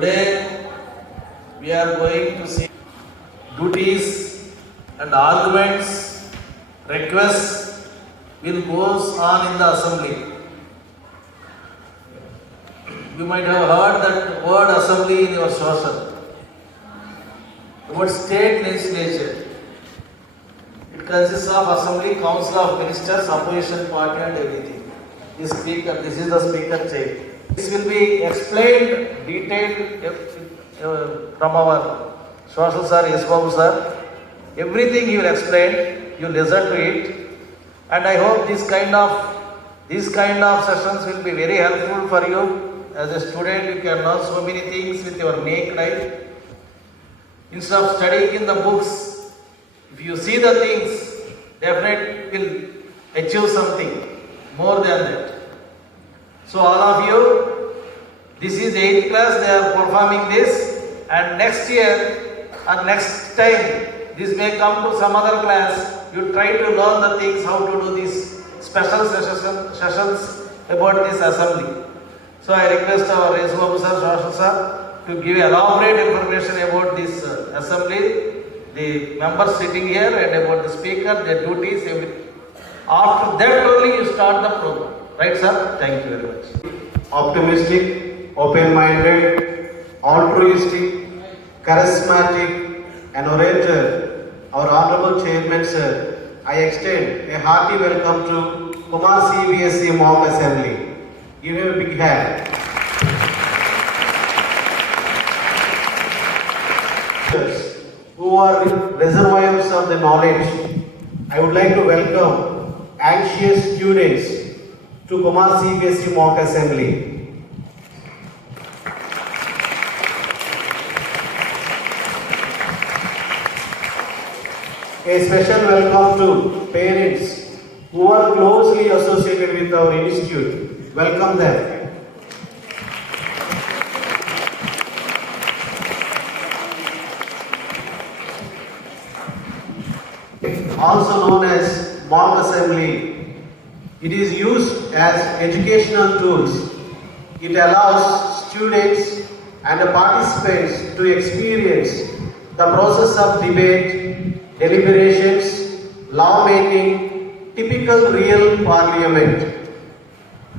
Today we are going to see duties and arguments, requests will goes on in the assembly. You might have heard that word assembly in your social. About state legislature. It consists of assembly, council of ministers, opposition party and everything. This is the speaker chair. This will be explained detailed from our social sir, yes Babu sir. Everything he will explain, you listen to it, and I hope these kind of sessions will be very helpful for you. As a student, you can learn so many things with your naked eye. Instead of studying in the books, if you see the things, definitely will achieve something more than that. So all of you, this is 8th class, they are performing this, and next year or next time, this may come to some other class, you try to learn the things, how to do these special sessions about this assembly. So I request our Babu sir, Social sir, to give elaborate information about this assembly, the members sitting here and about the speaker, their duties, everything. After that only you start the program. Right, sir? Thank you very much. Optimistic, open-minded, altruistic, charismatic, and orator, our Honorable Chairman, sir, I extend a hearty welcome to Kumar Cbse Mock Assembly. Give him a big hand. Who are reservoirs of the knowledge, I would like to welcome anxious students to Kumar Cbse Mock Assembly. A special welcome to parents who are closely associated with our institute. Welcome them. Also known as mock assembly, it is used as educational tools. It allows students and participants to experience the process of debate, deliberations, lawmaking, typical real parliament.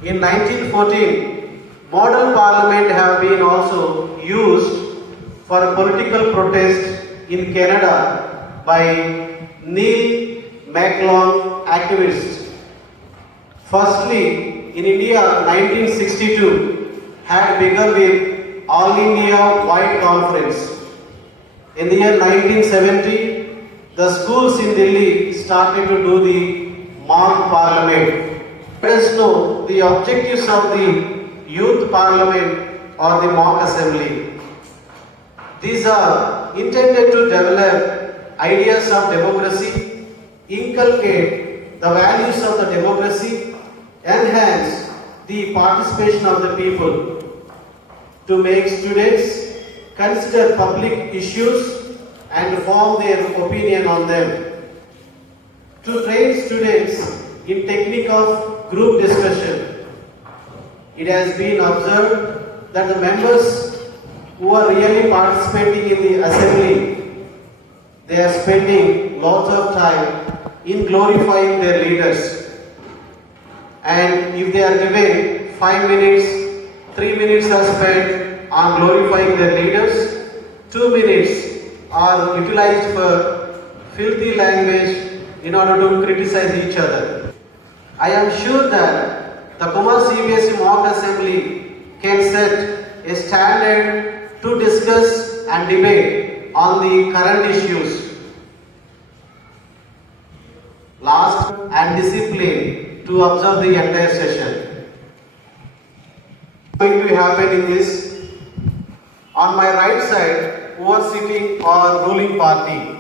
In 1914, model parliament have been also used for political protest in Canada by Neil McLeod activists. Firstly, in India, 1962 had begun with All India White Conference. In the year 1970, the schools in Delhi started to do the mock parliament. Let us know the objectives of the youth parliament or the mock assembly. These are intended to develop ideas of democracy, inculcate the values of the democracy, enhance the participation of the people, to make students consider public issues and form their opinion on them, to train students in technique of group discussion. It has been observed that the members who are really participating in the assembly, they are spending lots of time in glorifying their leaders. And if they are given 5 minutes, 3 minutes are spent on glorifying their leaders, 2 minutes are utilized for filthy language in order to criticize each other. I am sure that the Kumar Cbse Mock Assembly can set a standard to discuss and debate on the current issues. Last, and discipline to observe the entire session. Going to happen in this. On my right side, who are sitting are ruling party.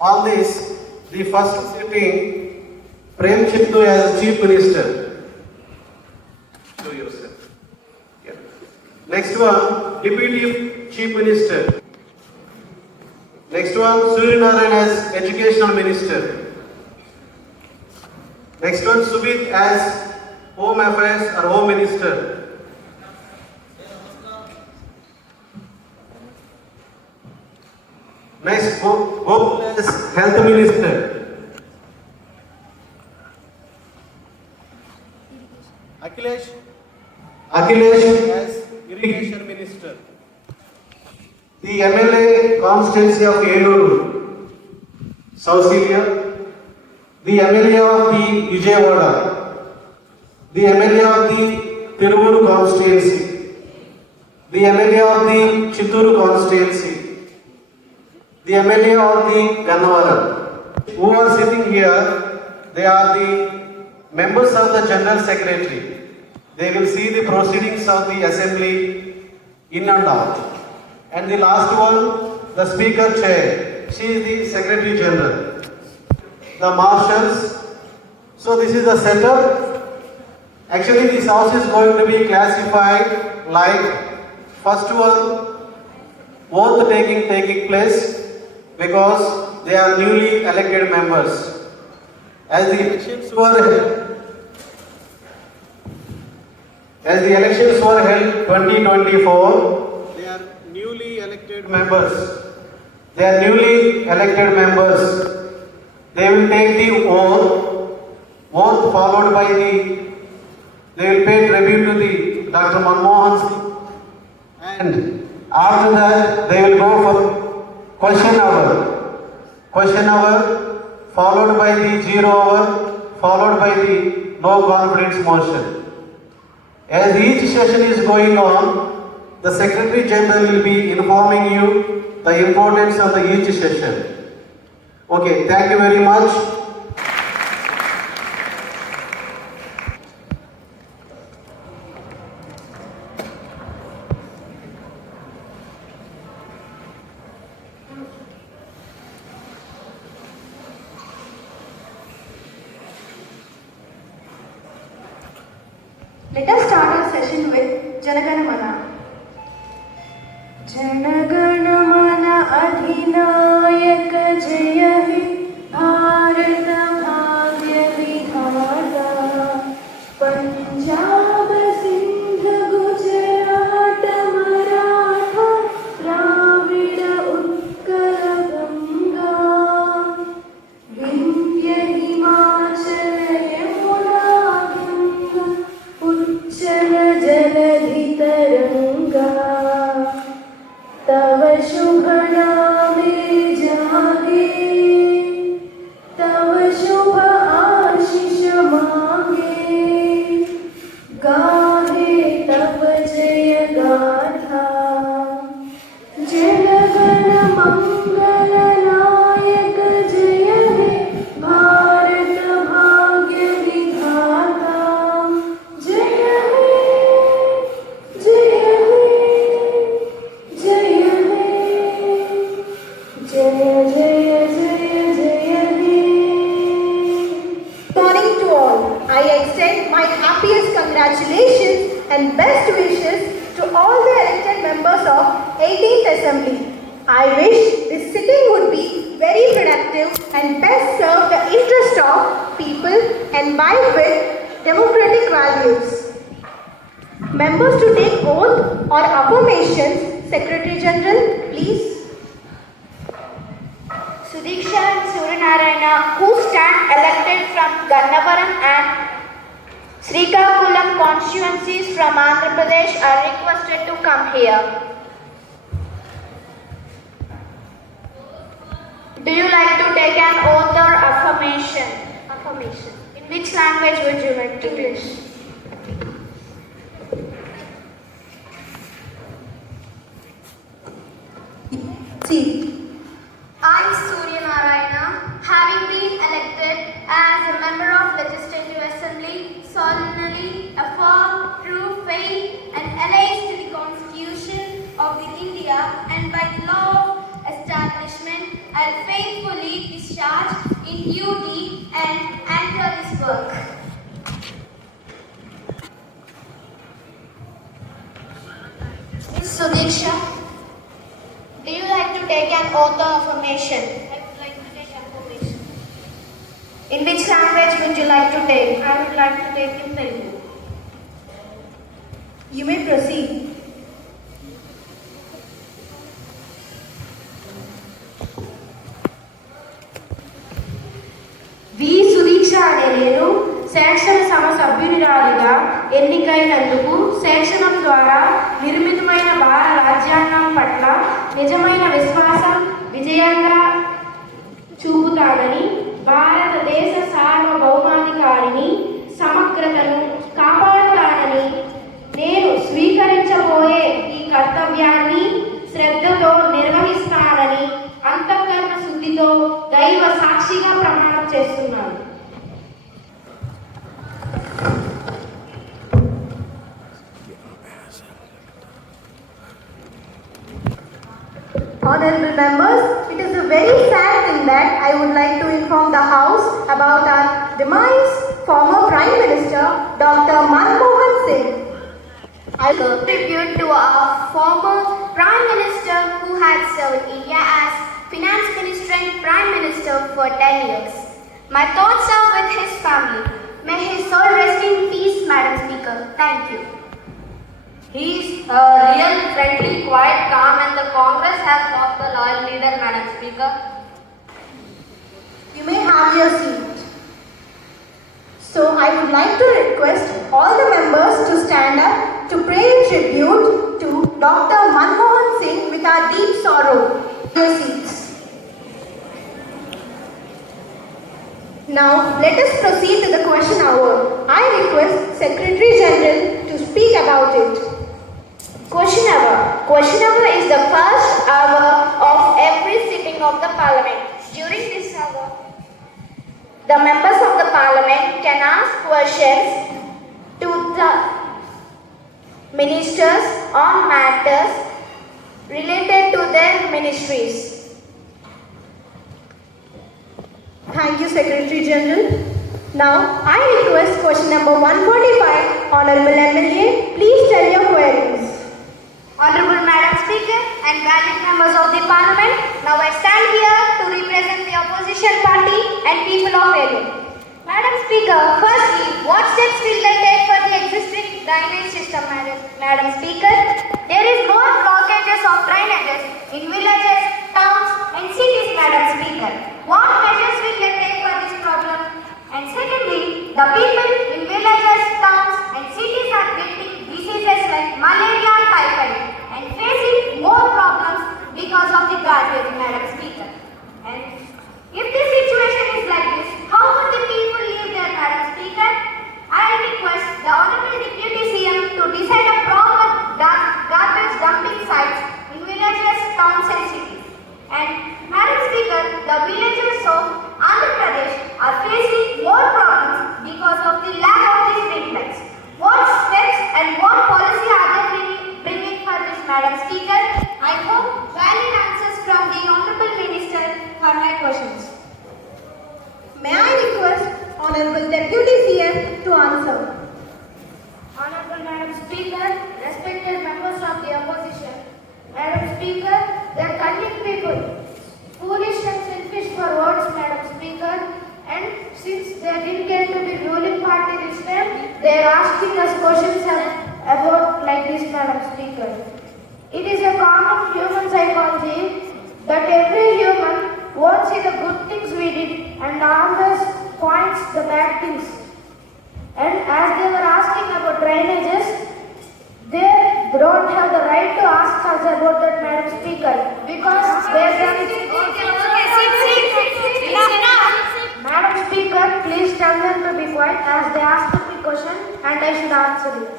On this, the first sitting, Prem Chindu as Chief Minister. Show yourself. Yeah. Next one, Deputy Chief Minister. Next one, Suryanarayan as Educational Minister. Next one, Subit as Home Affairs or Home Minister. Next, Gopal as Health Minister. Akhilesh as Irrigation Minister. The MLA constituency of Eluru, South Syria. The MLA of the Vijayawada. The MLA of the Tiruvuru constituency. The MLA of the Chitturu constituency. The MLA of the Gannavaram. Who are sitting here, they are the members of the General Secretary. They will see the proceedings of the assembly in and out. And the last one, the Speaker Chair. She is the Secretary General. The marshals. So this is the setup. Actually this house is going to be classified like first one, both taking place because they are newly elected members. As the elections were held 2024, they are newly elected members. They will take the oath followed by they will pay tribute to the Dr. Manmohan Singh, and after that they will go for question hour followed by the 0 hour, followed by the no confidence motion. As each session is going on, the Secretary General will be informing you the importance of each session. Okay, thank you very much. Let us start our session with Janaganamana. Janaganamana Adhinayaka Jaya He Bharata Bhagya Vidhata Punjab Sindh Gujarat Maratha Dravida Utkala Ganga Vindhya Himachala Yamuna Ganga Uchala Jaladhi Taranga Tava Shubha Name Jage Tava Shubha Ashish Mange Gahe Tava Jaya Gatha Janagana Mangala Nayaka Jaya He Bharata Bhagya Vidhata Jaya He Jaya He Jaya He Jaya Jaya Jaya Jaya He. Morning to all. I extend my happiest congratulations and best wishes to all the elected members of 18th Assembly. I wish this sitting would be very productive and best serve the interest of people and imbibe with democratic values. Members to take oath or affirmations. Secretary General, please. Sudiksha and Suryanarayana, who stand elected from Gannavaram and Srikakulam constituencies from Andhra Pradesh, are requested to come here. Do you like to take an oath or affirmation? In which language would you like to English? See. I, Suryanarayana, having been elected as a member of Legislative Assembly, solemnly affirm true faith and allegiance to the Constitution of the India and by the law of establishment, I'll faithfully discharge in duty and enter this work. Sudiksha, do you like to take an oath or affirmation? I would like to take affirmation. In which language would you like to take? I would like to take in Telugu. You may proceed. సభ్యునిరాలిగా ఎన్నికైనందుకు శాసనం ద్వారా నిర్మితమైన భారత రాజ్యాంగం పట్ల నిజమైన విశ్వాసం విజయంగా చూపుతానని, భారతదేశ సార్వభౌమాధికారిని సమగ్రతను కాపాడుతానని, నేను స్వీకరించబోయే ఈ కర్తవ్యాన్ని శ్రద్ధతో నిర్వహిస్తానని అంతఃకరణ శుద్ధితో దైవ సాక్షిగా ప్రమాణం చేస్తున్నాను. Honorable members, it is a very sad thing that I would like to inform the House about our demise, former Prime Minister Dr. Manmohan Singh. I will tribute to our former Prime Minister who had served India as Finance Minister and Prime Minister for 10 years. My thoughts are with his family. May his soul rest in peace, Madam Speaker. Thank you. He is a real, friendly, quiet, calm, and the Congress has lost the loyal leader, Madam Speaker. You may have your seat. So I would like to request all the members to stand up to pay tribute to Dr. Manmohan Singh with our deep sorrow. Your seats. Now let us proceed to the question hour. I request Secretary General to speak about it. Question hour. Question hour is the first hour of every sitting of the Parliament. During this hour, the members of the Parliament can ask questions to the ministers on matters related to their ministries. Thank you, Secretary General. Now I request question number 145. Honorable MLA, please tell your queries. Honorable Madam Speaker and valued members of the Parliament, now I stand here to represent the opposition party and people of Elu. Madam Speaker, firstly, what steps will they take for the existing drainage system, Madam Speaker? There is more blockages of drainages in villages, towns and cities, Madam Speaker. What measures will they take for this problem? And secondly, the people in villages, towns and cities are getting diseases like malaria and typhoid and facing more problems because of the garbage, Madam Speaker. And if the situation is like this, how would the people live there, Madam Speaker? I request the Honorable Deputy CM to decide a proper garbage dumping sites in villages, towns and cities. And Madam Speaker, the villagers of Andhra Pradesh are facing more problems because of the lack of the street lights. What steps and what policy are they bringing for this, Madam Speaker? I hope valid answers from the Honorable Minister for my questions. May I request Honorable Deputy CM to answer. Honorable Madam Speaker, respected members of the opposition, Madam Speaker, they are cunning people, foolish and selfish for words, Madam Speaker, and since they didn't get to be ruling party this time, they are asking us questions about like this, Madam Speaker. It is a common human psychology that every human won't see the good things we did and always points the bad things. And as they were asking about drainages, they don't have the right to ask us about that, Madam Speaker, because they are Madam Speaker, please tell them to be quiet as they asked me question and I should answer it.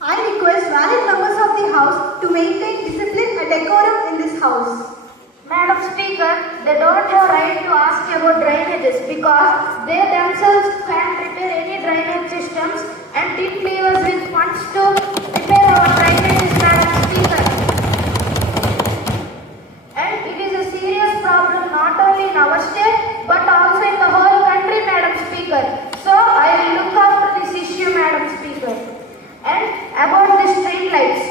I request valid members of the House to maintain discipline and decorum in this House. Madam Speaker, they don't have right to ask about drainages because they themselves can repair any drainage systems and didn't leave us with funds to repair our drainages, Madam Speaker. And it is a serious problem not only in our state but also in the whole country, Madam Speaker. So I will look after this issue, Madam Speaker. And about the street lights,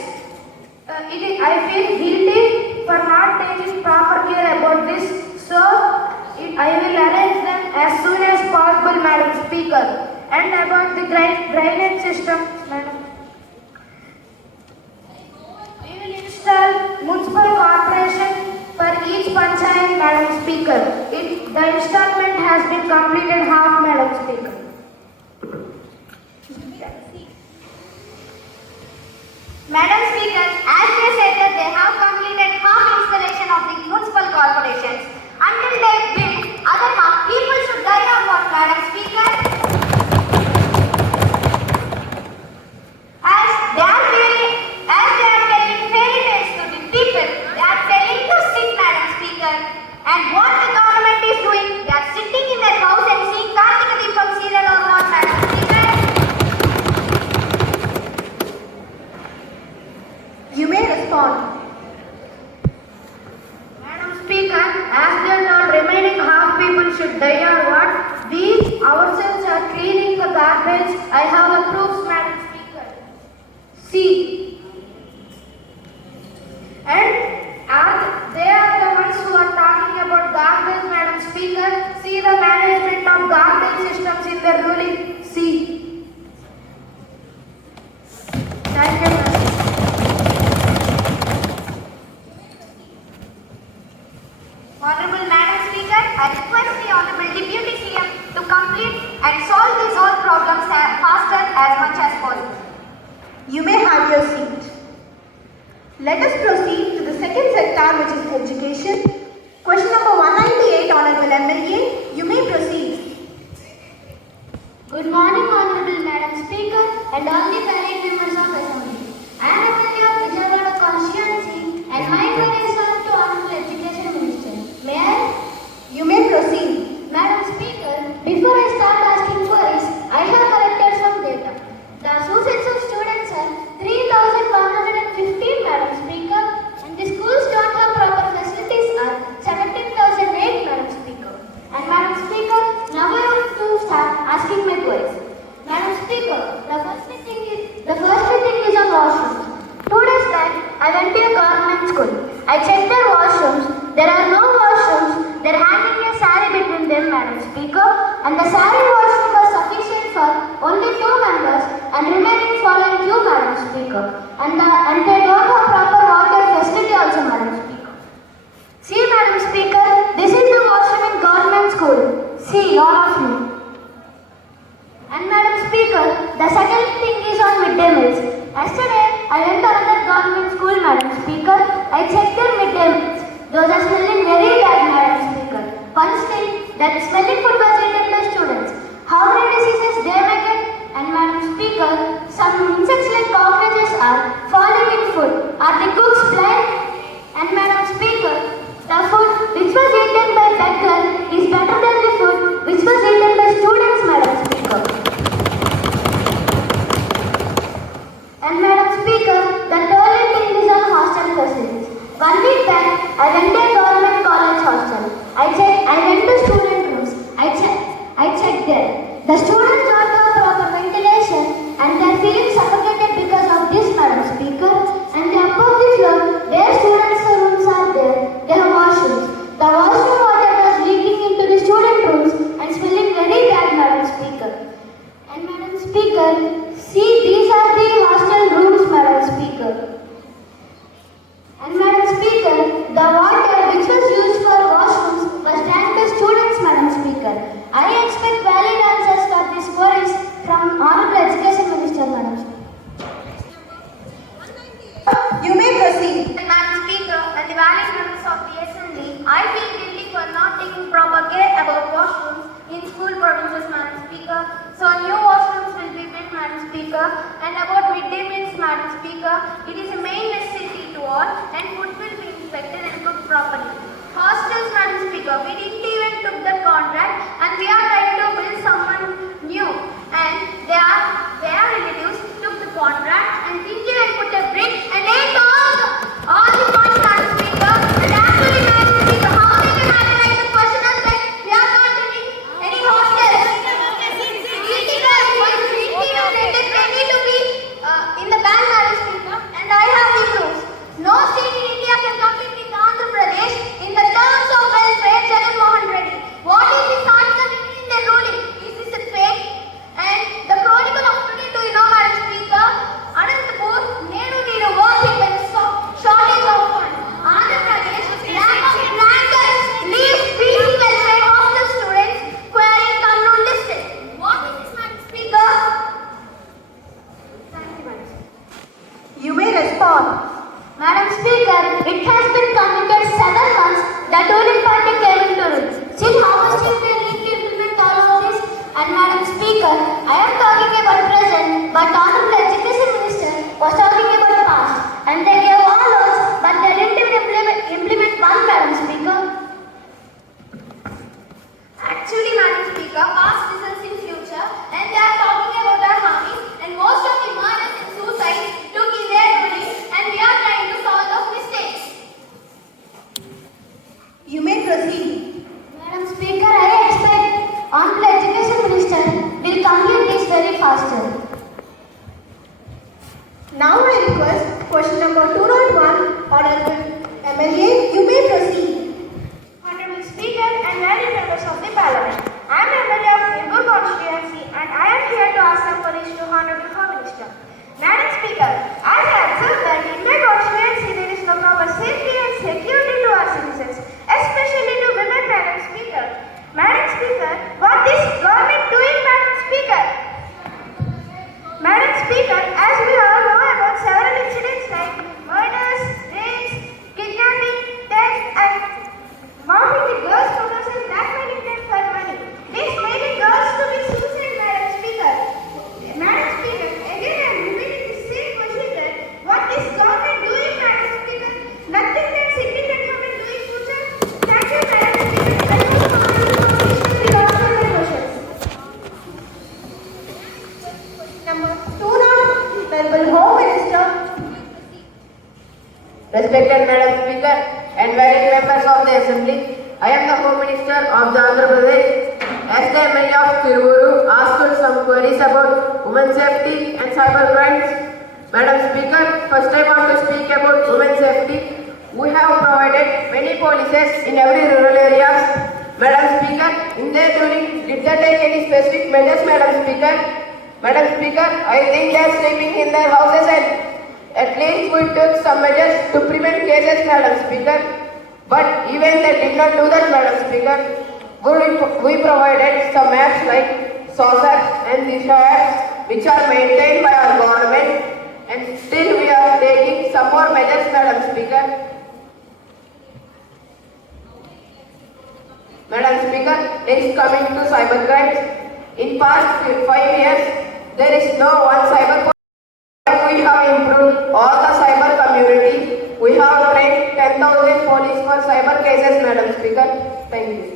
I feel guilty for not taking proper care about this. So I will arrange them as soon as possible, Madam Speaker. And about the drainage system, Madam. We will install municipal corporation for each panchayat, Madam Speaker. The installment has been completed half, Madam Speaker. Madam Speaker, as they said that they have completed half installation of the municipal corporations. Until they build other half, people should die or what, Madam Speaker? As they are telling fairy tales to the people, they are telling to sit, Madam Speaker. And what the government is doing, they are sitting in their house and seeing Kartika Deepam serial or what, Madam Speaker? You may respond. Madam Speaker, as they are not remaining half people should die or what? We ourselves are cleaning the garbage. I have the proofs, Madam Speaker. See. And as they are the ones who are talking about garbage, Madam Speaker. See the management of garbage systems in the ruling. See. Thank you, Madam. Honorable Madam Speaker, I request the Honorable Deputy CM to complete and solve these all problems faster as much as possible. You may have your seat. Let us proceed to the second sector, which is education. Question number 198, Honorable MLA. You may proceed. Good morning, Honorable Madam Speaker and all the valued members of Assembly. I am MLA of Vijayawada constituency and my query is on to Honorable Education Minister. May I? You may proceed. Madam Speaker, before I start asking queries, I have collected some data. The associates of students are 3,115, Madam Speaker, and the schools don't have proper facilities are 17,008, Madam Speaker. And Madam Speaker, now I have to start asking my queries. Madam Speaker, the first thing is on washrooms. 2 days back, I went to a government school. I checked their washrooms. There are no washrooms. They're hanging a saree between them, Madam Speaker. And the saree washroom was sufficient for only 2 members and remaining following queue, Madam Speaker. And they don't have proper water facility also, Madam Speaker. See, Madam Speaker, this is the washroom in government school. See, all of you. And Madam Speaker, the second thing is on midday meals. Yesterday, I went to another government school, Madam Speaker. I checked their midday meals. Those are smelling very bad, Madam Speaker. One thing, that smelling food was eaten by students. How many diseases they may get? And Madam Speaker, some insects like cockroaches are falling in food. Are the cooks blind? And Madam Speaker, the food which was eaten by beggar is better than the food which was eaten by students, Madam Speaker. And Madam Speaker, the third thing is on hostel facilities. 1 week back, I went to a government college hostel. I went to student rooms. I checked there. The students don't have proper ventilation and they are feeling suffocated because of this, Madam Speaker. And the above the floor, where students' rooms are there, they have washrooms. The washroom water was leaking into the student rooms and smelling very bad, Madam Speaker. And Madam Speaker, see, these are the hostel rooms, Madam Speaker. And Madam Speaker, the water which was used for washrooms was drank by students, Madam Speaker. I expect valid answers for these queries from Honorable Education Minister, Madam Speaker. You may proceed. Madam Speaker and the valued members of the Assembly, I feel guilty for not taking proper care about washrooms in school premises, Madam Speaker. So new washrooms will be built, Madam Speaker. And about midday meals, Madam Speaker, it is a main necessity to all and food will be inspected and cooked properly. Hostels, Madam Speaker, we didn't even took the contract and we are trying to build someone new. And their relatives took the contract and thinking and put a brick and ate all the points, Madam Speaker. And actually, Madam Speaker, how they can analyze the question as like we are not getting any hostels. They need to be in the ban, Madam Speaker. And I have the proofs. No state in India can compete with Andhra Pradesh in the terms of welfare, and valued members of the Parliament. I am MLA of Irgur constituency and I am here to ask some questions to Honorable Home Minister. Madam Speaker, as I observe that in my constituency there is no proper safety and security to our citizens, especially to women, Madam Speaker. Madam Speaker, what is government doing, Madam Speaker? Madam Speaker, as we all know about several incidents like murders, rapes, kidnapping, theft and morphing the girls' photos and blackmailing them for money. This making girls to be suicide, Madam Speaker. Madam Speaker, again I am repeating the same question that what is government doing, Madam Speaker? Nothing that significant government doing future. Thank you, Madam Speaker. I hope the Honorable Commissioner will answer my questions. Number 2, Honorable Home Minister. Respected Madam Speaker and valued members of the Assembly, I am the Home Minister of the Andhra Pradesh. As the MLA of Tiruvuru asked some queries about women's safety and cyber crimes. Madam Speaker, first I want to speak about women's safety. We have provided many policies in every rural areas. Madam Speaker, in their during, did they take any specific measures, Madam Speaker? Madam Speaker, I think they are sleeping in their houses and at least we took some measures to prevent cases, Madam Speaker. But even they did not do that, Madam Speaker. We provided some apps like SOSAT and Disha apps which are maintained by our government and still we are taking some more measures, Madam Speaker. Madam Speaker, next coming to cyber crimes. In past 5 years, there is no one cyber. We have improved all the cyber community. We have trained 10,000 police for cyber cases, Madam Speaker. Thank you.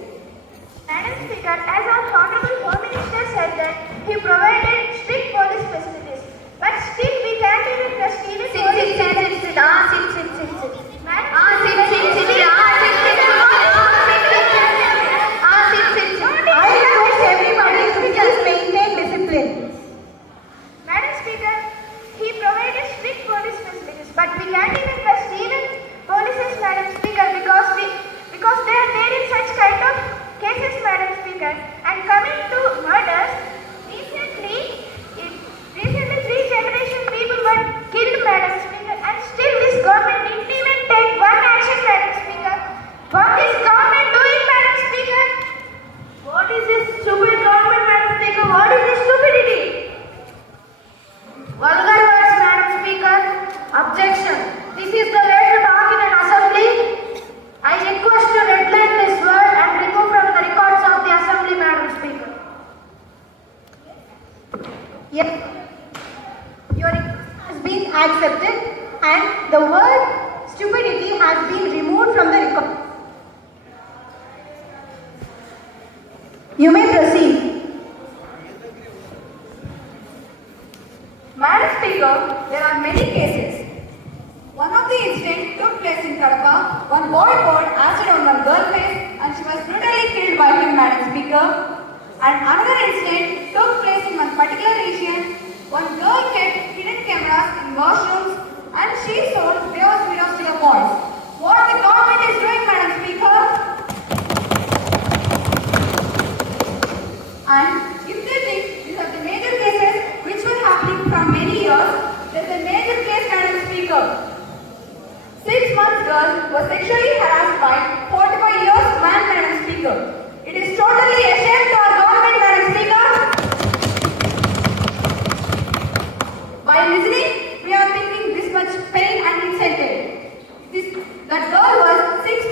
Madam Speaker, as our Honorable Home Minister said that he provided strict police facilities, but still we can't even trust even police. I request everybody to just maintain discipline. Madam Speaker, he provided strict police facilities, but we can't even trust even policies, Madam Speaker, because they are there in such kind of cases, Madam Speaker. And coming to murders, recently 3 generation people were killed, Madam Speaker, and still this government didn't even take one action, Madam Speaker. What is government doing, Madam Speaker? What is this stupid government, Madam Speaker? What is this stupidity? Vulgar words, Madam Speaker. Objection. This is the way to talk in an assembly. I request to redline this word and remove from the records of the assembly, Madam Speaker. Yes. Your request has been accepted and the word stupidity has been removed from the record. You may proceed. Madam Speaker, there are many cases. One of the incidents took place in Kadapa. One boy poured acid on one girl face and she was brutally killed by him, Madam Speaker. And another incident took place in one particular region. One girl kept hidden cameras in washrooms and she sold those videos to the boys. What the government is doing, Madam Speaker? And if they think these are the major cases which were happening from many years, there is a major case, Madam Speaker. 6-month girl was sexually harassed by 45 years man, Madam Speaker. It is totally a shame to our government, Madam Speaker. By listening, we are thinking this much pain and incentive. That girl was 6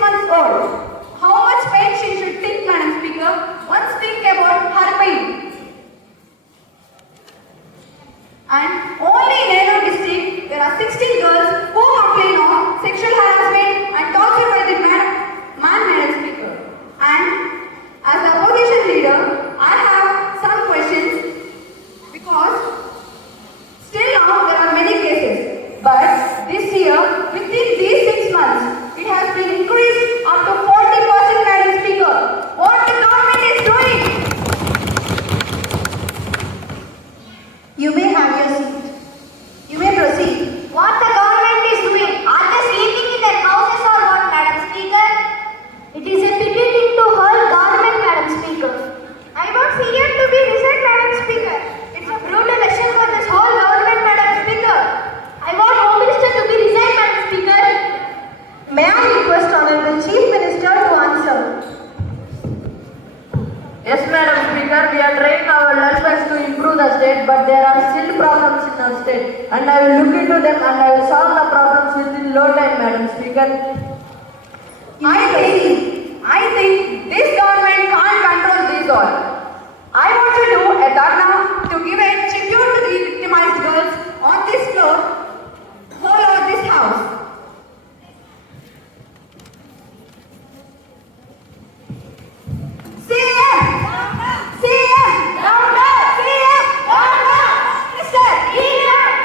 Yes, Madam Speaker, we are trying our level best to improve the state, but there are still problems in our state, and I will look into them and I will solve the problems within low time, Madam Speaker. I think this government can't control this all. I want to do a dharna to give a tribute to the victimized girls on this floor, all over this house. CM! CM! Down, CM! Down, Minister!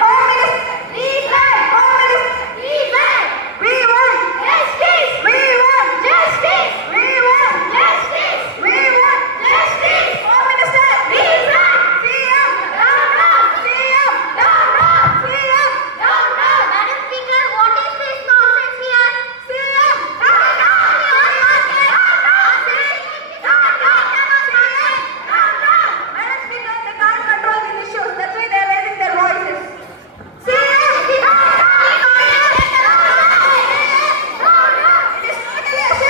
Home Minister! Home Minister! We want justice! We want justice! We want justice! We want justice! Home Minister! CM! Down, CM! Down, CM! Madam Speaker, what is this nonsense here? CM! Madam Speaker, they can't control these issues. That's why they are raising their voices. It is totally a shame to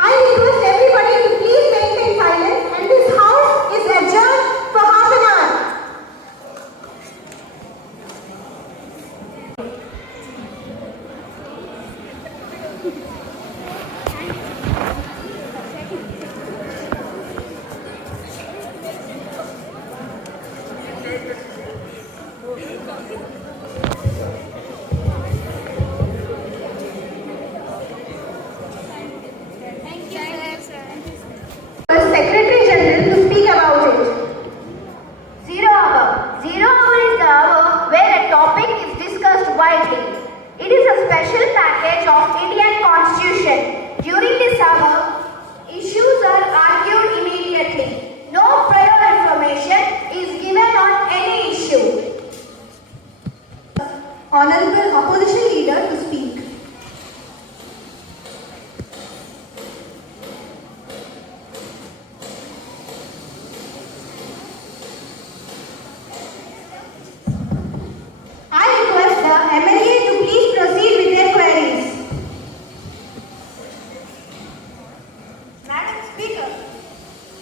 I request everybody to please maintain silence and this house is adjourned for half an hour. Secretary General to speak about it. 0 hour. 0 hour is the hour where a topic is discussed widely. It is a special package of Indian Constitution. During this hour, issues are argued immediately. No prior information is given on any issue. Honorable Opposition Leader to speak. I request the MLA to please proceed with their queries. Madam Speaker,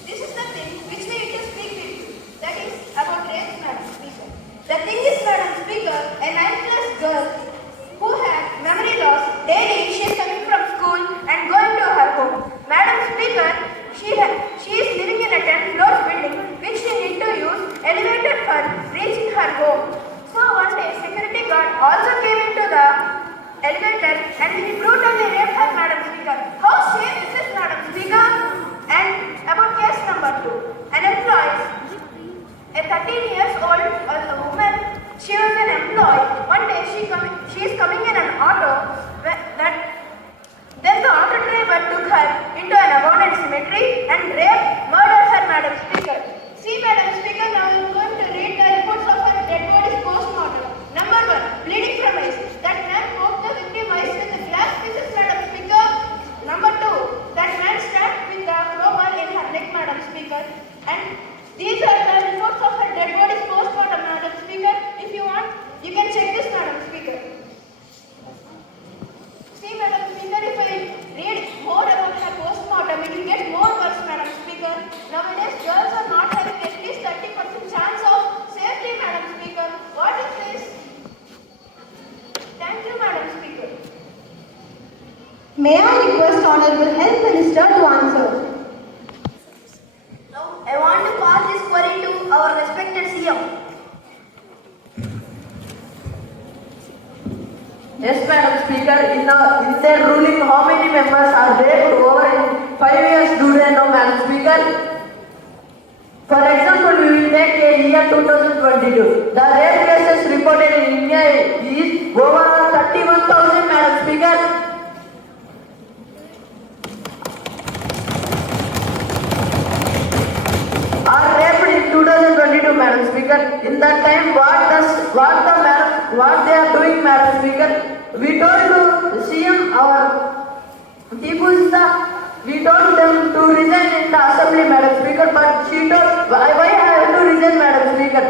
this is the thing which we need to speak with you. That is about rape, Madam Speaker. The thing is, Madam Speaker, a 9th-class girl who had memory loss, daily she is coming from school and going to her home. Madam Speaker, she is living in a 10th-floor building which she need to use elevator for reaching her home. So one day, security guard also came into the elevator and he brutally raped her, Madam Speaker. How safe is this, Madam Speaker? And about case number 2, an employee, a 13 years old woman, she was an employee. One day she is coming in an auto. Then the auto driver took her into an abandoned cemetery and murdered her, Madam Speaker. See, Madam Speaker, now I am going to read the reports of her dead body's post-mortem. Number 1, bleeding from eyes. That man poked the victim eyes with the glass pieces, Madam Speaker. Number 2, that man stabbed with the crowbar in her neck, Madam Speaker. And these are the reports of her dead body's post-mortem, Madam Speaker. If you want, you can check this, Madam Speaker. See, Madam Speaker, if I read more about her post-mortem, it will get more worse, Madam Speaker. Nowadays, girls are not having at least 30% chance of safety, Madam Speaker. What is this? Thank you, Madam Speaker. May I request Honorable Health Minister to answer? Now, I want to pass this query to our respected CM. Yes, Madam Speaker, in their ruling, how many members are raped over in 5 years? Do they know, Madam Speaker? For example, we will take a year 2022. The rape cases reported in India is over 31,000, Madam Speaker. Are raped in 2022, Madam Speaker. Speaker. In that time, what they are doing, Madam Speaker? We told to CM our Chief Minister, we told them to resign in the assembly, Madam Speaker, but she told, why I have to resign, Madam Speaker?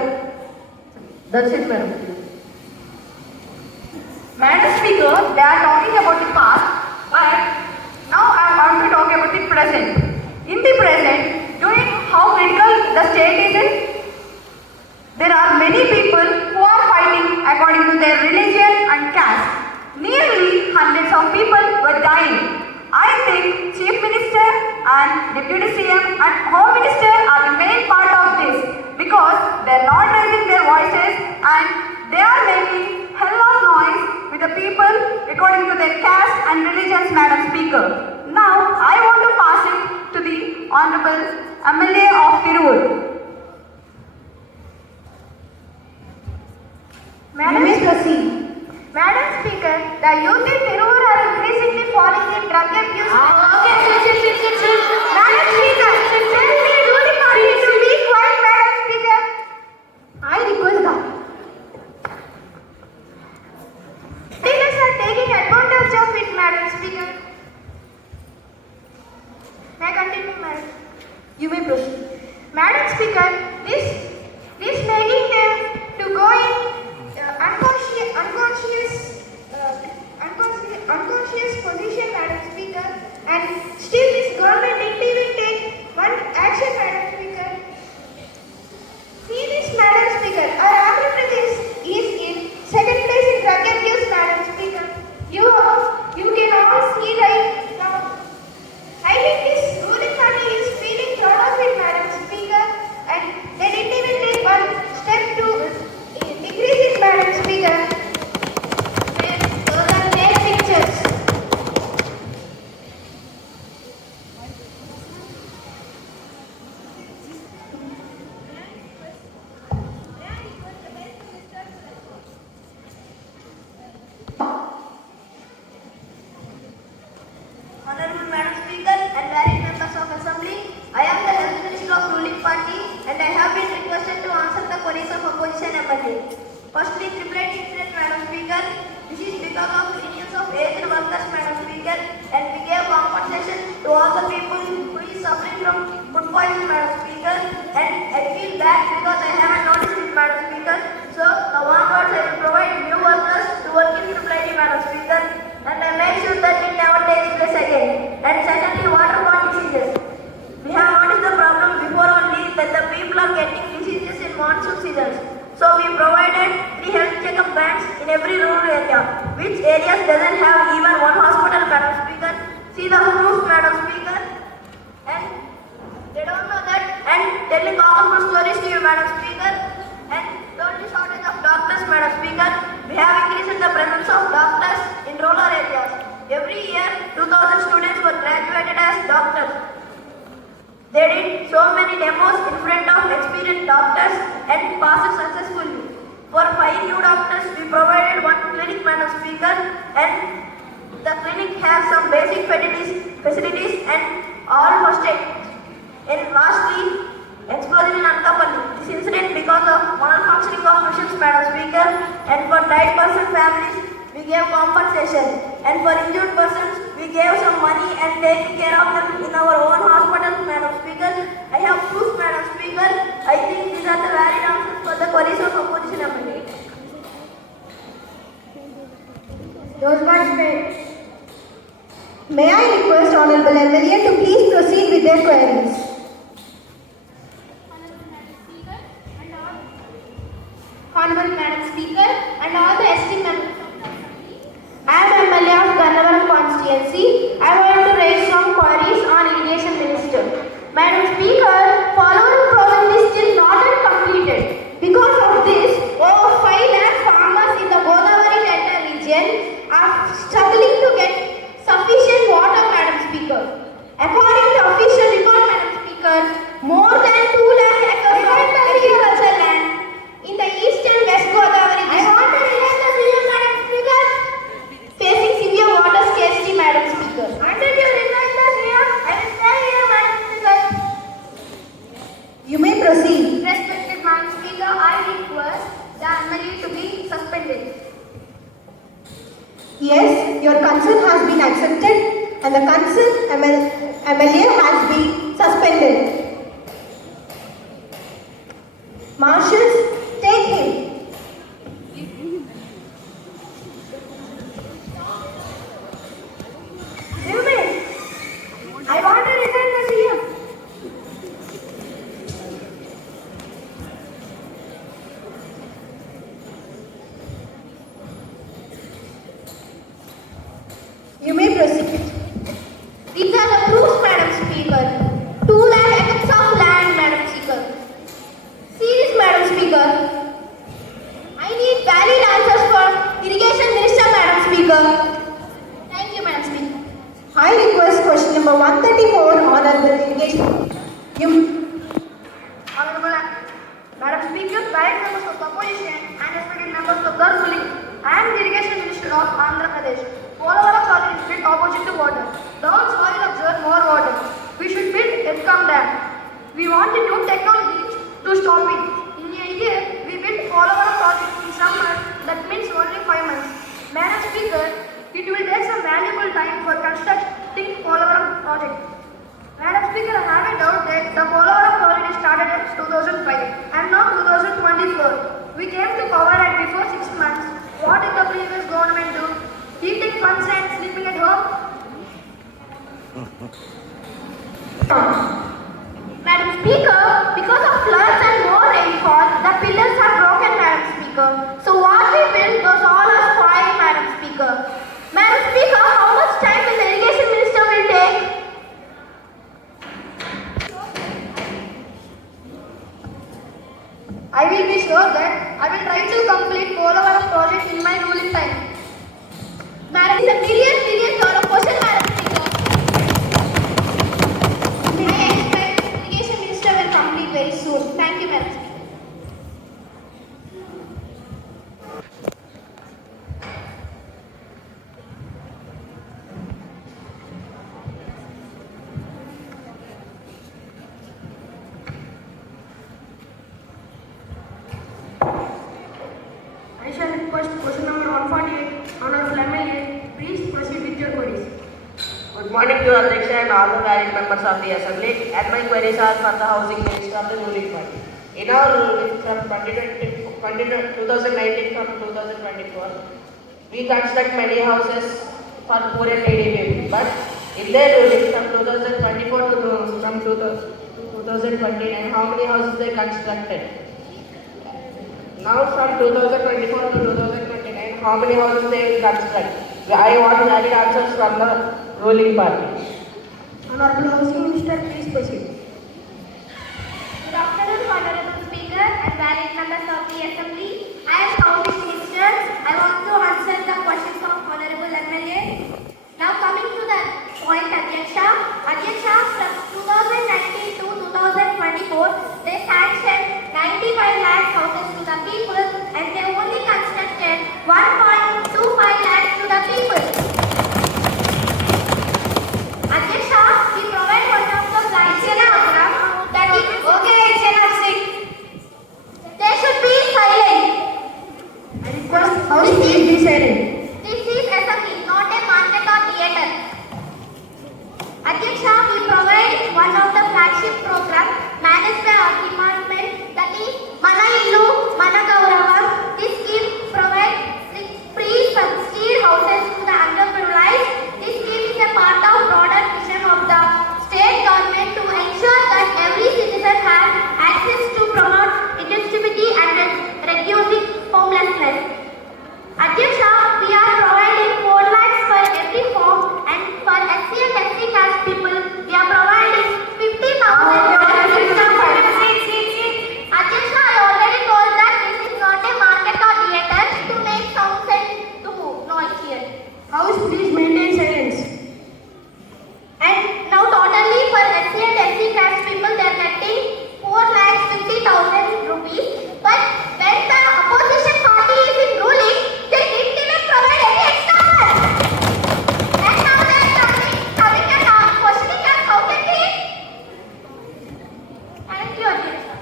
That's it, Madam Speaker. Madam Speaker, they are talking about the past, but now I want to talk about the present. In the present, do you know how critical the state is in? There are many people who are fighting according to their religion and caste. Nearly hundreds of people were dying. I think Chief Minister and Deputy CM and Home Minister are the main part of this because they are not raising their voices and they are making hell of noise with the people according to their caste and religions, Madam Speaker. Now, I want to pass it to the Honorable MLA of Tirur. You may proceed. Madam Speaker, the youth in Tirur are increasingly falling in drug abuse. Madam Speaker, tell me, do the party to be quiet, Madam Speaker? I request that. Leaders are taking advantage of it, Madam Speaker. May I continue, Madam? You may proceed. Madam Speaker, this making them to go in unconscious position, Madam Speaker, and still this government didn't even take one action, Madam Speaker. See this, Madam Speaker, our Andhra Pradesh is in second place in drug abuse, Madam Speaker. You can all see right now. I think this ruling party is feeling proud of it, Madam Speaker, and they didn't even take one step to decrease it, Madam Speaker. Those are their pictures. Honorable Madam Speaker and varied members of Assembly, I am the Health Minister of ruling party and I have been requested to answer the queries of opposition MLA. Firstly, triplet incident, Madam Speaker. This is because of millions of aged workers, Madam Speaker, and we gave compensation to all the people who is suffering from food poisoning, Madam Speaker, and I feel bad because I haven't noticed it, Madam Speaker. So, now onwards I will provide new workers to work in triplet, Madam Speaker, and I make sure that it never takes place again. And secondly, waterborne diseases. We have noticed the problem before only that the people are getting diseases in monsoon seasons. So we provided 3 health checkup vans in every rural area, which areas doesn't have even one hospital, Madam Speaker. See the roof, Madam Speaker. And they don't know that. And telling awful stories to you, Madam Speaker. And the only shortage of doctors, Madam Speaker. We have increased the presence of doctors in rural areas. Every year, 2,000 students were graduated as doctors. They did so many demos in front of experienced doctors and passed successfully. For 5 new doctors, we provided 1 clinic, Madam Speaker, and the clinic has some basic facilities and all first aid. And lastly, explosion in Anakapalli. This incident because of malfunctioning of machines, Madam Speaker, and for died person families, we gave compensation. And for injured persons, we gave some money and taking care of them in our own hospital, Madam Speaker. I have proof, Madam Speaker. I think these are the valid answers for the queries of opposition MLA. Those were great. May I request Honorable MLA to please proceed with their queries. Honorable Madam Speaker and all the esteemed members of the Assembly, I am MLA of Gannavaram constituency. I want to raise some queries on Irrigation Minister. Madam Speaker, following project is still not yet completed. Because of this, over 5 lakh farmers in the Godavari Delta region are struggling to get sufficient water, Madam Speaker. According to official report, Madam Speaker, more than 2 lakh acres of agricultural land in the east and west Godavari. I want to realize the CM, Madam Speaker, facing severe water scarcity, Madam Speaker. Until you realize the CM, I will stay here, Madam Speaker. Yes, your concern has been accepted and the concerned MLA has been suspended. Marshals, take him. I want to resign the CM. You may proceed. These are the proofs, Madam Speaker. 2 lakh acres of land, Madam Speaker. See this, Madam Speaker. I need valid answers for Irrigation Minister, Madam Speaker. Thank you, Madam Speaker. I request question number 134, Honorable Irrigation. Honorable Madam Speaker, direct members of the opposition and respected members of the ruling, I am the Irrigation Minister of Andhra Pradesh. Polavara project is built opposite to water. Down soil absorb more water. We should build Edcom dam. We want the new technology to stop it. In a year, we built Polavara project in summer. That means only 5 months. Madam Speaker, it will take some valuable time for constructing Polavara project. Madam Speaker, I have a doubt that the Polavara project started in 2005 and not 2024. We came to power and before 6 months. What did the previous government do? Eating funds and sleeping at home? Madam Speaker, because of floods and more rainfall, the pillars are broken, Madam Speaker. So what we built was all are spoiled, Madam Speaker. Madam Speaker, how much time will the Irrigation Minister will take? I will be sure that I will try to complete Polavara project in my ruling time. Madam, it's a million dollar question, Madam Speaker. I expect Irrigation Minister will complete very soon. Thank you, Madam Speaker. I shall request question number 148. Honorable MLA, please proceed with your queries. Good morning to Adhyaksha and all the valid members of the Assembly. And my queries are for the Housing Minister of the ruling party. In our ruling from 2019 from 2024, we construct many houses for poor and needy people. But in their ruling from 2024 to 2029, how many houses they constructed? Now from 2024 to 2029, how many houses they will construct? I want valid answers from the ruling party. Honorable Housing Minister, please proceed. Good afternoon, Honorable Speaker and valid members of the Assembly. I am Housing Minister. I want to answer the questions of Honorable MLA. Now coming to the point, Adhyaksha. Adhyaksha, from 2019 to 2024, they sanctioned 95 lakh houses to the people and they only constructed 1.25 lakhs to the people. Adhyaksha, we provide one of the flagship program that is okay, they should be silent. I request House please be silent. This is assembly, not a market or theatre. Adhyaksha, we provide one of the flagship program managed by our department, that is Mana Illu, Mana Gauravam. This scheme provides free subsidized houses to the underprivileged. This scheme is a part of broader vision of the state government to ensure that every citizen has access to promote inclusivity and reducing homelessness. Adhyaksha, we are providing 4 lakhs for every home and for SC and SC caste people, we are providing 50,000. Adhyaksha, I already told that this is not a market or theatre to make sounds and to move noise here. House please maintain silence. And now totally for SC and SC caste people, they are getting 4,50,000 rupees. But when the opposition party is in ruling, they didn't even provide any extra funds. And now they are coming and questioning us how can we? Thank you, Adhyaksha.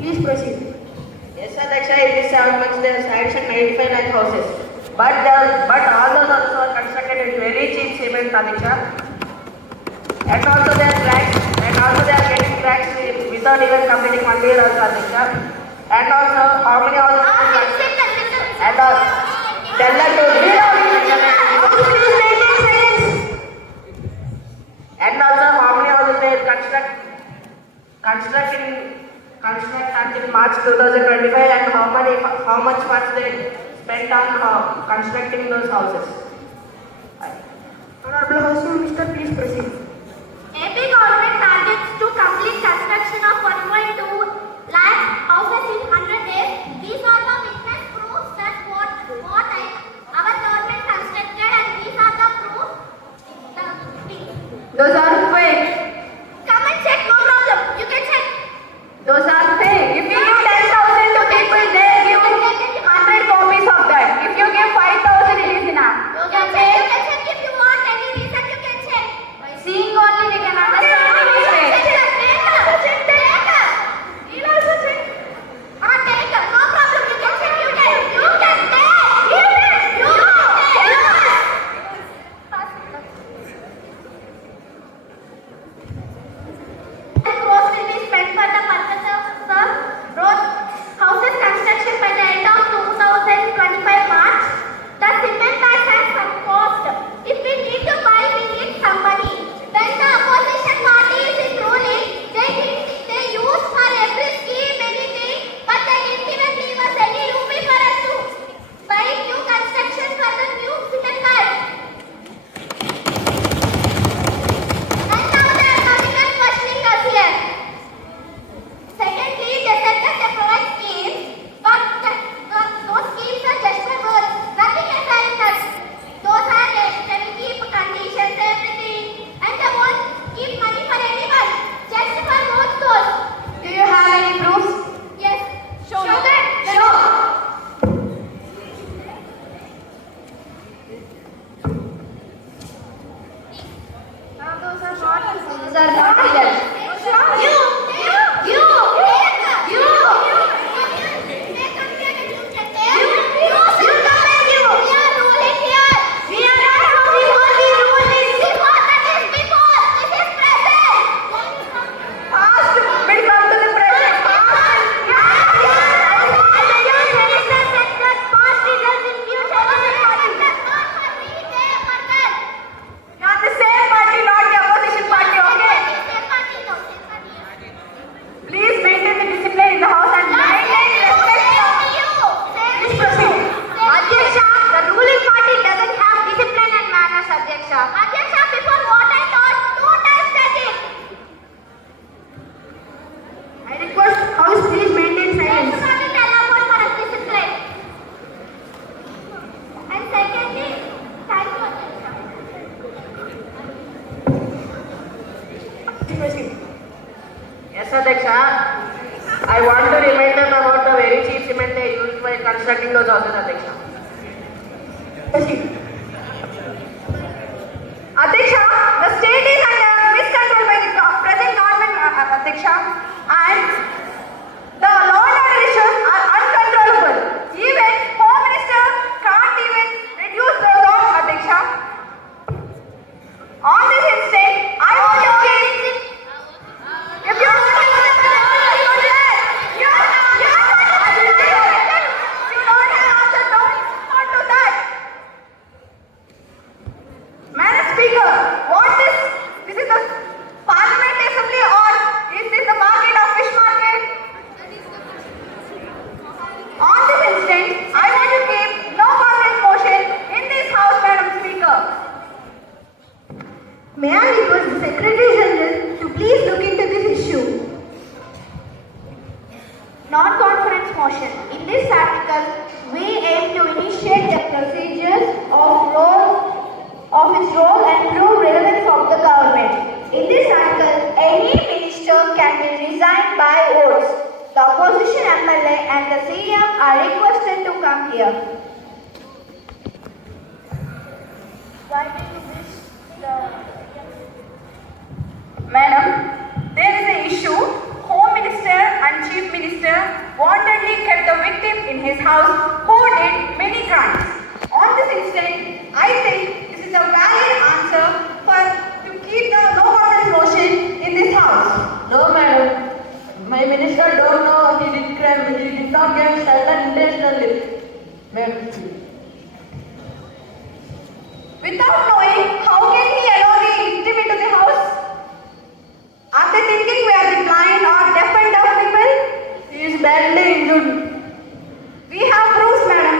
Please proceed. Yes, Adhyaksha, in this 7 months they have sanctioned 95 lakh houses. but all those also are constructed with very cheap cement, Adiksha. And also they are getting cracks without even completing 1 year also, Adiksha. And also how many houses? And tell her to and also how many houses they construct until March 2025, and how much funds they spent on constructing those houses. Honorable House Minister, please proceed. AP government targets to complete construction of 1.2 lakh houses in 100 days. These are the witness proofs that what our government constructed, and these are the proofs. Those are fake. Come and check, no problem. You can check. Those are fake. If you give 10,000 to people, they give 100 copies of that. If you give 5,000, it is enough. You can check if you want any reason. You can check. By seeing only, we can understand it is fake. Take. You also check. Take. No problem. You can check. You can take. Crores will be spent for the purpose of the road houses construction by the end of 2025 March. The cement tax has some cost. If we need to buy, we need some money. When the opposition party is in ruling, they use for every scheme anything, but they didn't even leave us any rupee for us to buy new construction for the new cement plant. And now they are coming and questioning us here. Secondly, they said that they provide schemes, but those schemes are just for words. Nothing has happened us. Those are they will keep conditions, everything, and they won't give money for anyone. Just for votes those. Do you have any proofs? Yes. Show them. Show. Now those are not. Those are not real. Not the same party, not the opposition party, okay? Please maintain the discipline in the house and maintain respect. Please proceed. Adhyaksha, the ruling party doesn't have discipline and manners, Adhyaksha. Adhyaksha, before what I thought, 2 times that it. I request house please maintain silence. Let's not tell about for us discipline. And secondly, thank you, Adhyaksha. Yes, Adiksha. I want to remind them about the very cheap cement they used while constructing those houses, Adiksha. Adiksha, the state is under miscontrol by the present government, Adiksha, and the law and order issues are uncontrollable. Even Home Minister can't even reduce the laws, Adiksha. On this instant, I want to keep. If you want to Madam Speaker, this is the Parliament Assembly or is this the market of fish market? On this instant, I want to keep no confidence motion in this House, Madam Speaker. May I request the Secretary General to please look into this issue? Non-conference motion. In this article, we aim to initiate the procedures of its role and prove relevance of the government. In this article, any minister can be resigned by votes. The opposition MLA and the CM are requested to come here. Why do you wish the Madam, there is an issue. Home Minister and Chief Minister wantedly kept the victim in his house who did many crimes. On My minister don't know he did crime. He did not get shelter intentionally. Without knowing, how can he allow the victim into the house? Are they thinking we are the blind or deaf and dumb people? He is badly injured. We have proofs, madam.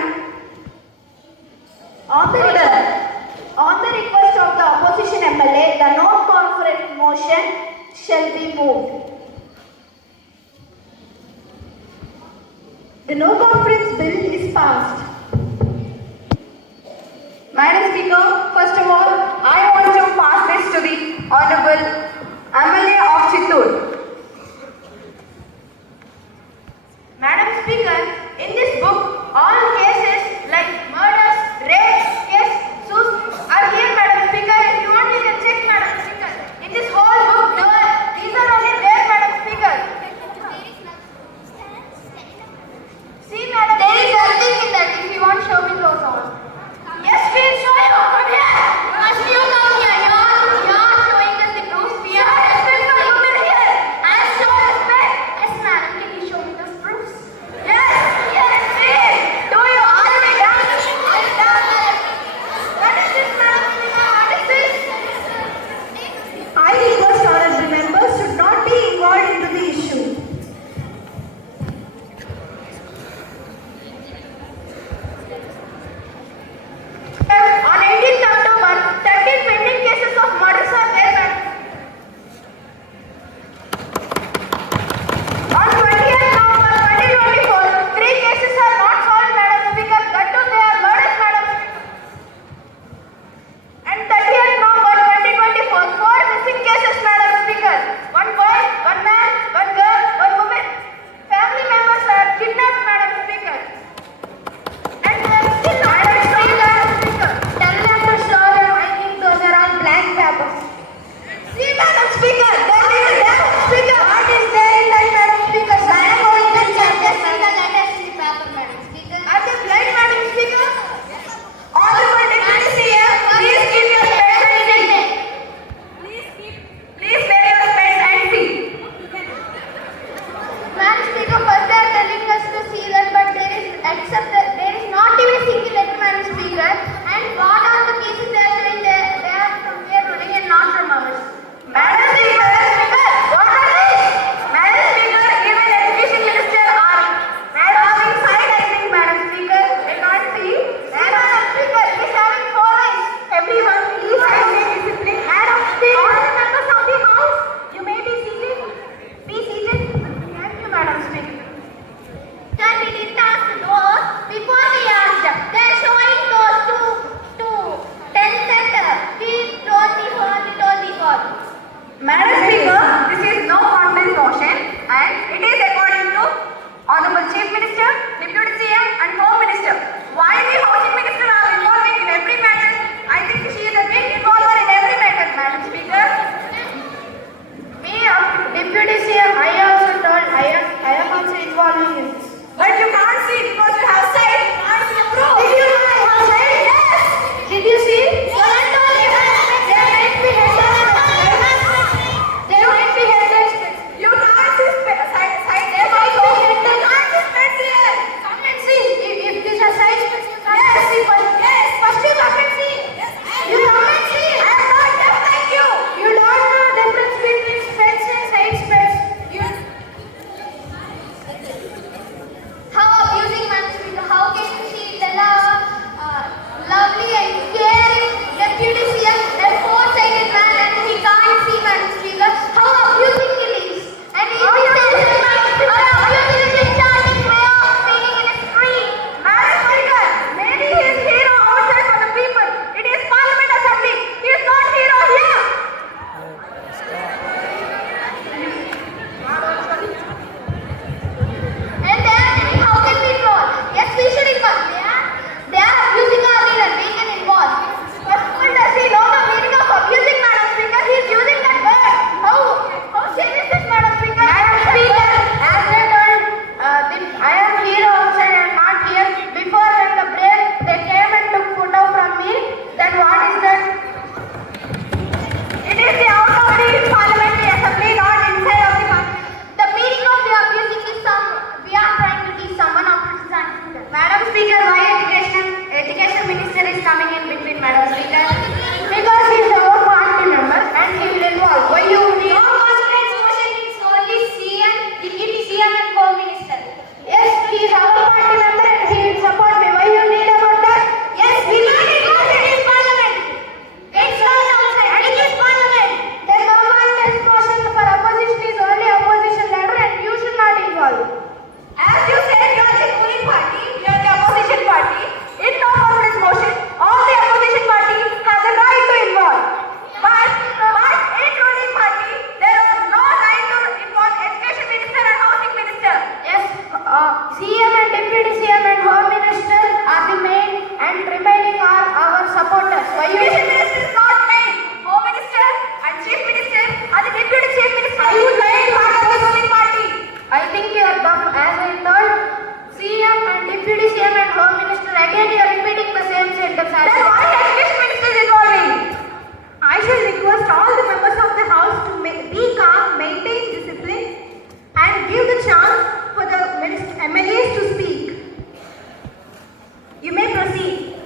On the request of the opposition MLA, the non-conference motion shall be moved. The no-conference bill is passed. Madam Speaker, first of all, I want to pass this to the Honorable MLA of Chittoor. Madam Speaker, in this book, all cases like murders, rapes, case, suits are here, Madam Speaker. If you want, you can check, Madam Speaker. In this whole book, these are only there, Madam Speaker. See, Madam, there is nothing in that. If you want, show me those on. Yes, we'll show you. Come here. Must you come here? You're showing us the proofs. We are respect for women here. I show respect. Yes, madam. Can you show me those proofs? Yes, please. and remaining are our supporters. Education Minister is not main. Home Minister and Chief Minister and the Deputy Chief Minister. I would like to part of the ruling party. I think you are dumb, as I told CM and Deputy CM and Home Minister. Again you are repeating the same sentence. Then why is Education Minister is involving? I shall request all the members of the house to be calm, maintain discipline, and give the chance for the MLAs to speak. You may proceed.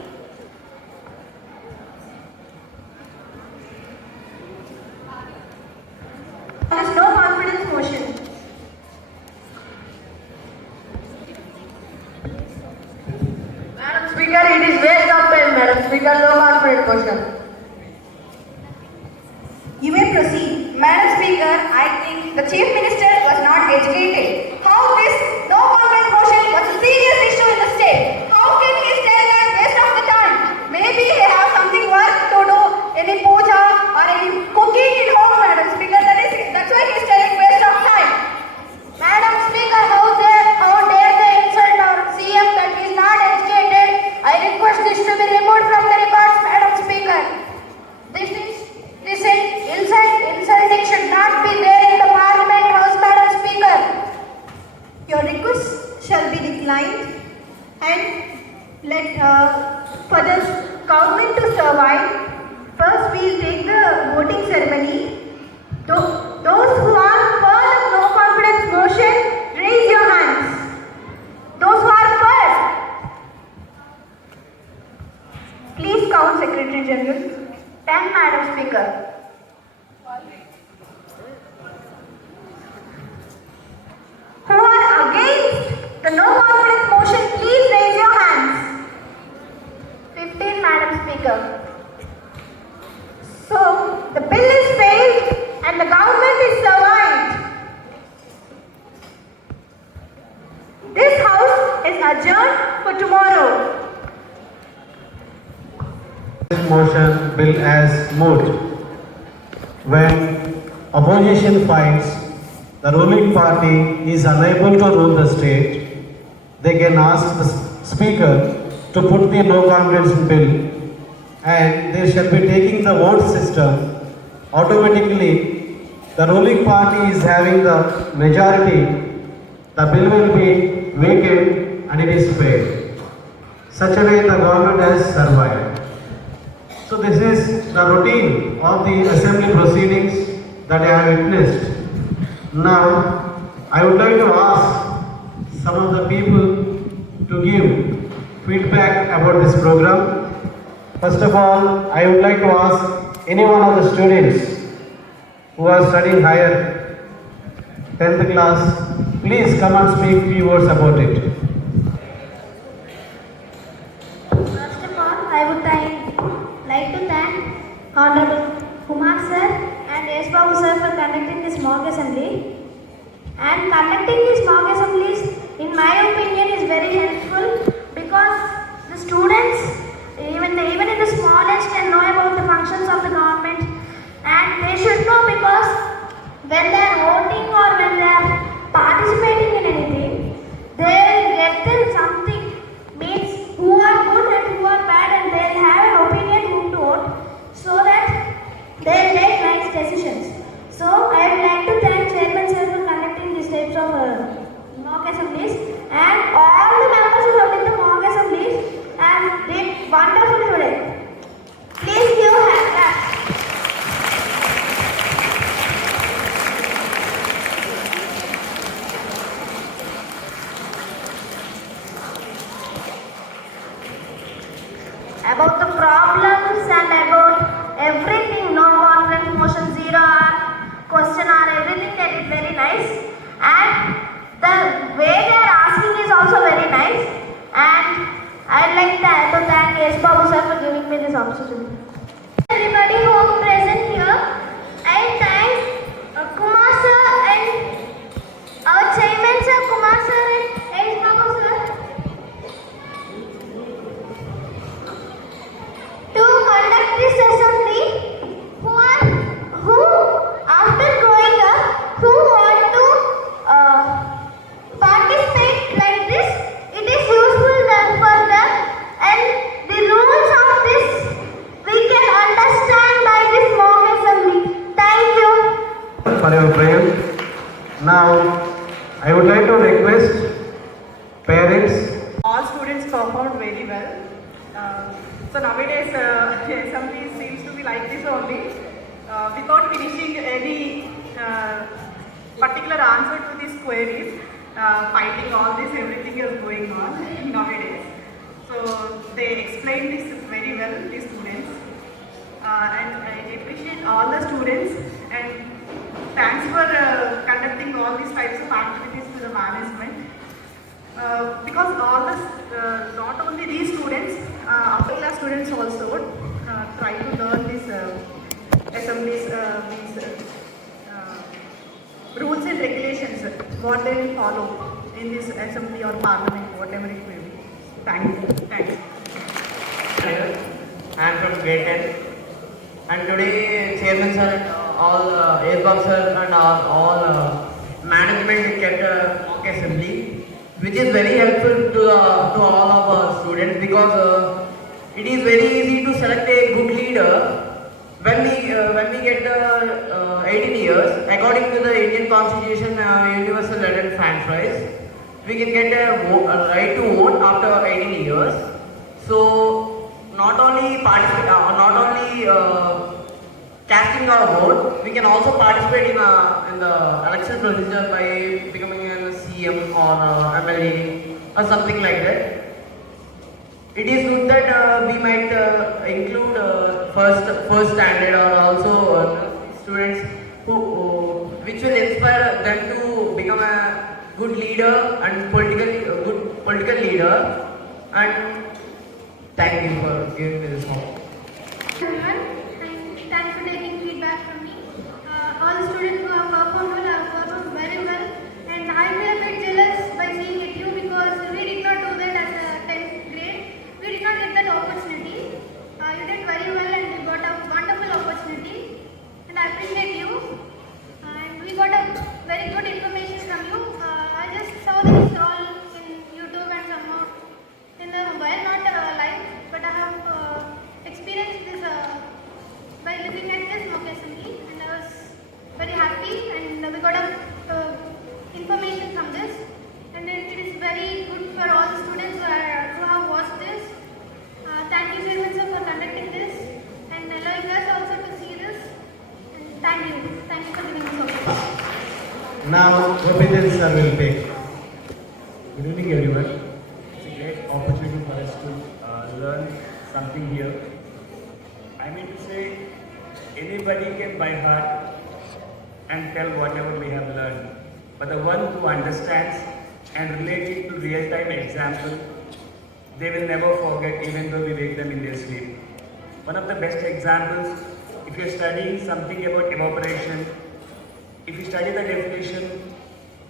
There is no confidence motion. Madam Speaker, it is waste of time, Madam Speaker. No confidence motion. You may proceed. Madam Speaker, I think the Chief Minister was not educated. How this no confidence motion was a serious issue in the state. How can he say that waste of the time? Maybe he have something work to do, any puja or any cooking in home, Madam Speaker. That's why he is telling waste of time. Madam Speaker, how dare they insult our CM that is not educated? I request this to be removed from the records, Madam Speaker. This insulting should not be there in the Parliament House, Madam Speaker. Your request shall be declined, and for the government to survive, first we will take the voting ceremony. Those who are for the no confidence motion, raise your hands. Those who are for, please count, Secretary General. 10, Madam Speaker. Who are against the no confidence motion, please raise your hands. 15, Madam Speaker. So, the bill is failed and the government is survived. This house is adjourned for tomorrow. Motion bill as moved. When opposition finds the ruling party is unable to rule the state, they can ask the speaker to put the no confidence bill, and they shall be taking the vote system. Automatically, the ruling party is having the majority, the bill will be vacant and it is failed. Such a way the government has survived. So this is the routine of the assembly proceedings that I have witnessed. Now, I would like to ask some of the people to give feedback about this program. First of all, I would like to ask any one of the students who are studying higher 10th class, please come and speak few words about it. First of all, I would like to thank Honorable Kumar sir and S. Babu sir for conducting this mock assembly. And conducting these mock assemblies, in my opinion, is very helpful because the students, even in the smallest, can know about the functions of the government, and they should know because when they are voting or when they are participating in anything, they will get them something, means who are good and who are bad, and they will have an opinion whom to vote, so that they will make nice decisions. So I would like to thank Chairman sir for conducting these types of mock assemblies, and all the members who have done the mock assemblies and did wonderful today. Please give hand claps. About the problems and about everything, no confidence motion, 0 hour, question hour, everything they did very nice, and the way they are asking is also very nice, and I'd like to thank S. Babu sir for giving me this opportunity. Everybody who is present here, I thank Kumar sir and our chairman sir, Kumar sir and S. Babu sir, to conduct this assembly, who after growing up, who want to participate like this. It is useful for them, and the students performed very well. So nowadays, assembly seems to be like this only. Without finishing any particular answer to these queries, fighting all this, everything is going on nowadays. So they explained this very well, the students. And I appreciate all the students, and thanks for conducting all these types of activities to the management. Because all this, not only these students, upper class students also try to learn these assemblies, these rules and regulations, what they will follow in this assembly or parliament, whatever it may be. Thank you. Thanks. I am from grade 10, and today chairman sir and all AirCom sir and all management kept a mock assembly, which is very helpful to all of our students, because it is very easy to select a good leader when we get 18 years. According to the Indian Constitution, universal right and franchise, we can get a right to vote after 18 years. So not only casting our vote, we can also participate in the election procedure by becoming a CM or MLA or something like that. It is good that we might include first standard, or also students which will inspire them to become a good leader and good political leader. And thank you for giving me this hope. Everyone, and thanks for taking feedback from me. All the students who have performed well have performed very well, and I feel a bit jealous by seeing it you, because we did not do that as a 10th grade. We did not get that opportunity. You did very well, and you got a wonderful opportunity, and I appreciate you. And we got a very good information from you. I just saw this all in YouTube and somehow in the mobile, not live, but I have experienced this by looking at this mock assembly, and I was very happy, and we got a information from this, and it is very good for all the students who have watched this. Thank you, Chairman sir, for conducting this and allowing us also to see this. And thank you for giving this opportunity. Now, Gopinder sir will take. Good evening, everyone. It's a great opportunity for us to learn something here. I mean to say, anybody can by heart and tell whatever we have learned, but the one who understands and relates it to real-time example, they will never forget, even though we wake them in their sleep. One of the best examples, if you are studying something about evaporation, if you study the definition,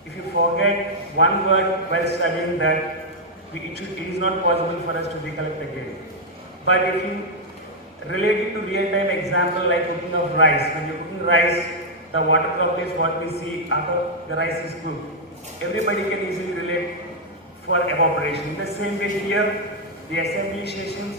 if you forget one word while studying that, it is not possible for us to recollect again. But if you relate it to real-time example like cooking of rice, when you're cooking rice, the water drop is what we see after the rice is cooked. Everybody can easily relate for evaporation. In the same way here, the assembly sessions,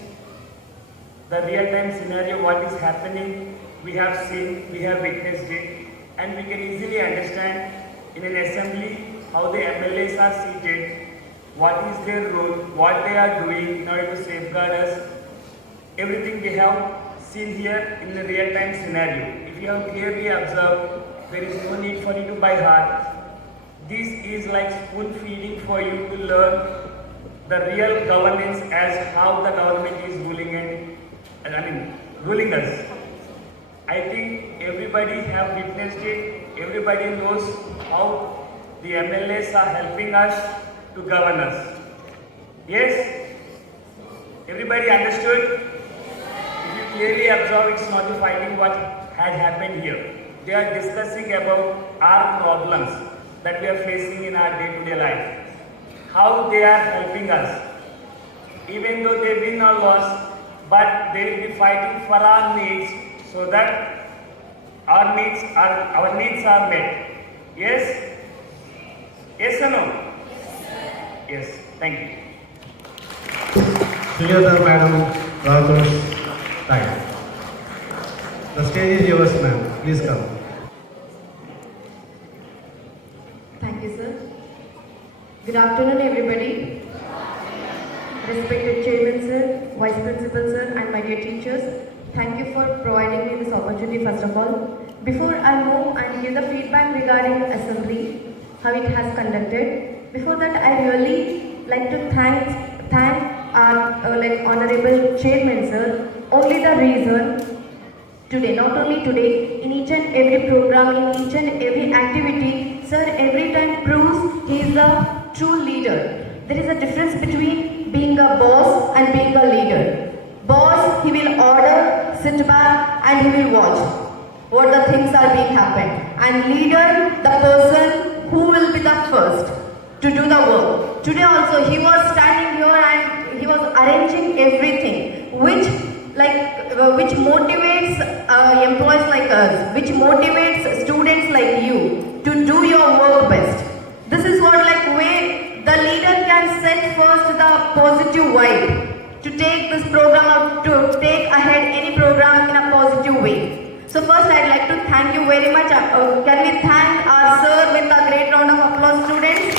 the real-time scenario, what is happening, we have seen, we have witnessed it, and we can easily understand in an assembly how the MLAs are seated, what is their role, what they are doing in order to safeguard us. Everything we have seen here in the real-time scenario. If you have clearly observed, there is no need for you to by heart. This is like spoon feeding for you to learn the real governance as how the government is ruling us. I think everybody have witnessed it. Everybody knows how the MLAs are helping us to govern us. Yes? Everybody understood? If you clearly observe, it's not the fighting what had happened here. They are discussing about our problems that we are facing in our day-to-day life. How they are helping us. Even though they win or lose, but they will be fighting for our needs so that our needs are met. Yes? Yes or no? Yes. Thank you. Together, Madam Raghu's time. The stage is yours, ma'am. Please come. Thank you, sir. Good afternoon, everybody. respected Chairman Sir, Vice Principal Sir, and my dear teachers. Thank you for providing me this opportunity first of all. Before I move and give the feedback regarding assembly, how it has conducted, before that I really like to thank our honorable Chairman Sir. Only the reason today, not only today, in each and every program, in each and every activity, sir every time proves he is the true leader. There is a difference between being a boss and being a leader. Boss, he will order, sit back and he will watch what the things are being happened. And leader, the person who will be the first to do the work. Today also he was standing here and he was arranging everything which motivates employees like us, which motivates students like you to do your work best. This is what way the leader can set first the positive vibe to take this program out, to take ahead any program in a positive way. So first I'd like to thank you very much. Can we thank our sir with a great round of applause, students?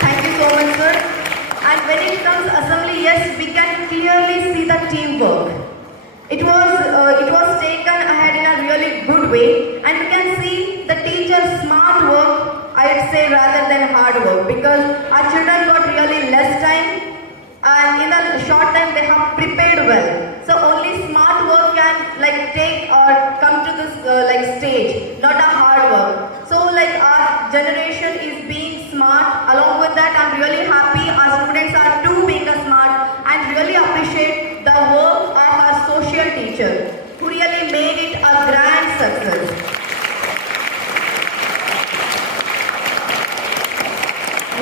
Thank you so much, sir. And when it comes assembly, yes, we can clearly see the teamwork. It was taken ahead in a really good way, and we can see the teacher's smart work, I'd say, rather than hard work, because our children got really less time, and in a short time they have prepared well. So only smart work can take or come to this stage, not a hard work. So our generation is being smart. Along with that, I'm really happy our students are too being smart, and really appreciate the work of our social teacher who really made it a grand success.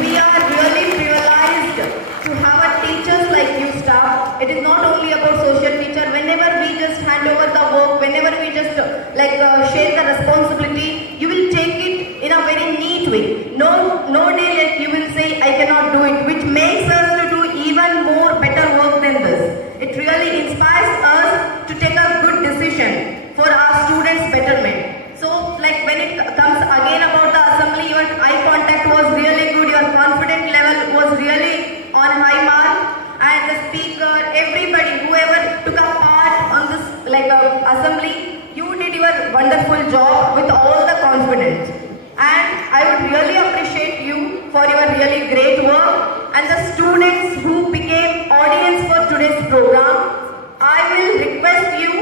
We are really privileged to have a teachers like you staff. It is not only about social teacher. Whenever we just hand over the work, whenever we just share the responsibility, you will take it in a very neat way. No day you will say I cannot do it, which makes us to do even more better work than this. It really inspires us to take a good decision for our students' betterment. So when it comes again about the assembly, your eye contact was really good, your confidence level was really on high mark, and the speaker, everybody, whoever took a part on this assembly, you did your wonderful job with all the confidence. And I would really appreciate you for your really great work, and the students who became audience for today's program. I will request you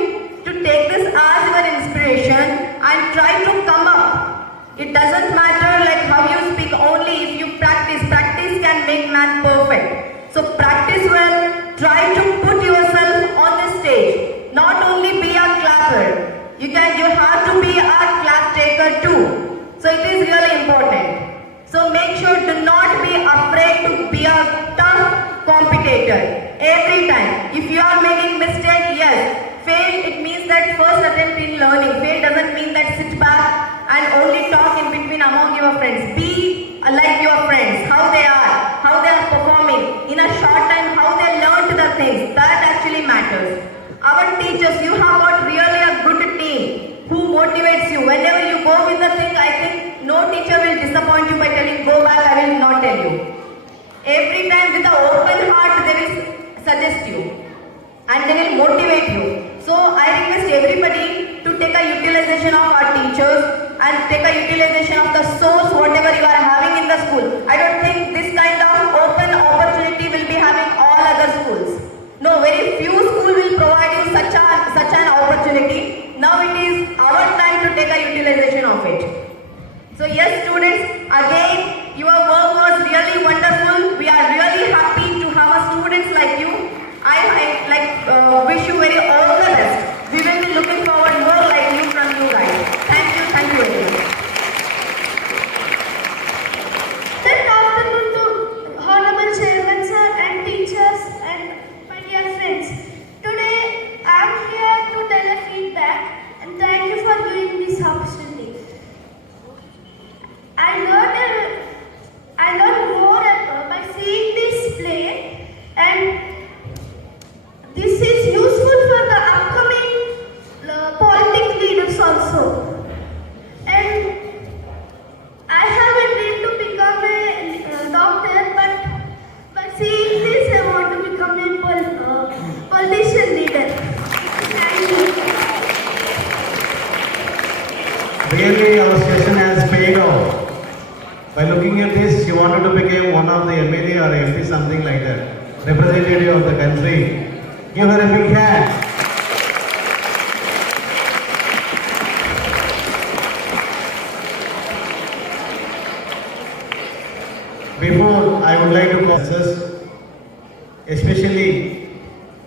to take this as your inspiration and try to come up. It doesn't matter how you speak, only if you practice. Practice can make man perfect. So practice well, try to put yourself on the stage. Not only be a clapper, you have to be a clap taker too. So it is really important. So make sure, do not be afraid to be a tough competitor. Every time, if you are making mistake, yes, fail, it means that first attempt in learning. Fail doesn't mean that sit back and only talk in between among your friends. Be like your friends, how they are performing. In a short time, how they learned the things. That actually matters. Our teachers, you have got really a good team who motivates you. Whenever you go with the thing, I think no teacher will disappoint you by telling, go back, I will not tell you. Every time with an open heart, they will suggest you and they will motivate you. So I request everybody to take a utilization of our teachers and take a utilization of the source, whatever you are having in the school. I don't think this kind of open opportunity will be having all other schools. No, very few schools will provide you such an opportunity. Now it is our time to take a utilization of it. So yes, students, again, your work was really wonderful. We are really happy to have a students like you. I wish you very all the best. We will be looking forward more like you from you guys. Thank you very much. days she wanted to become one of the MLA or MP, something like that. Representative of the country. Give her a big hand. Before I would like to call, especially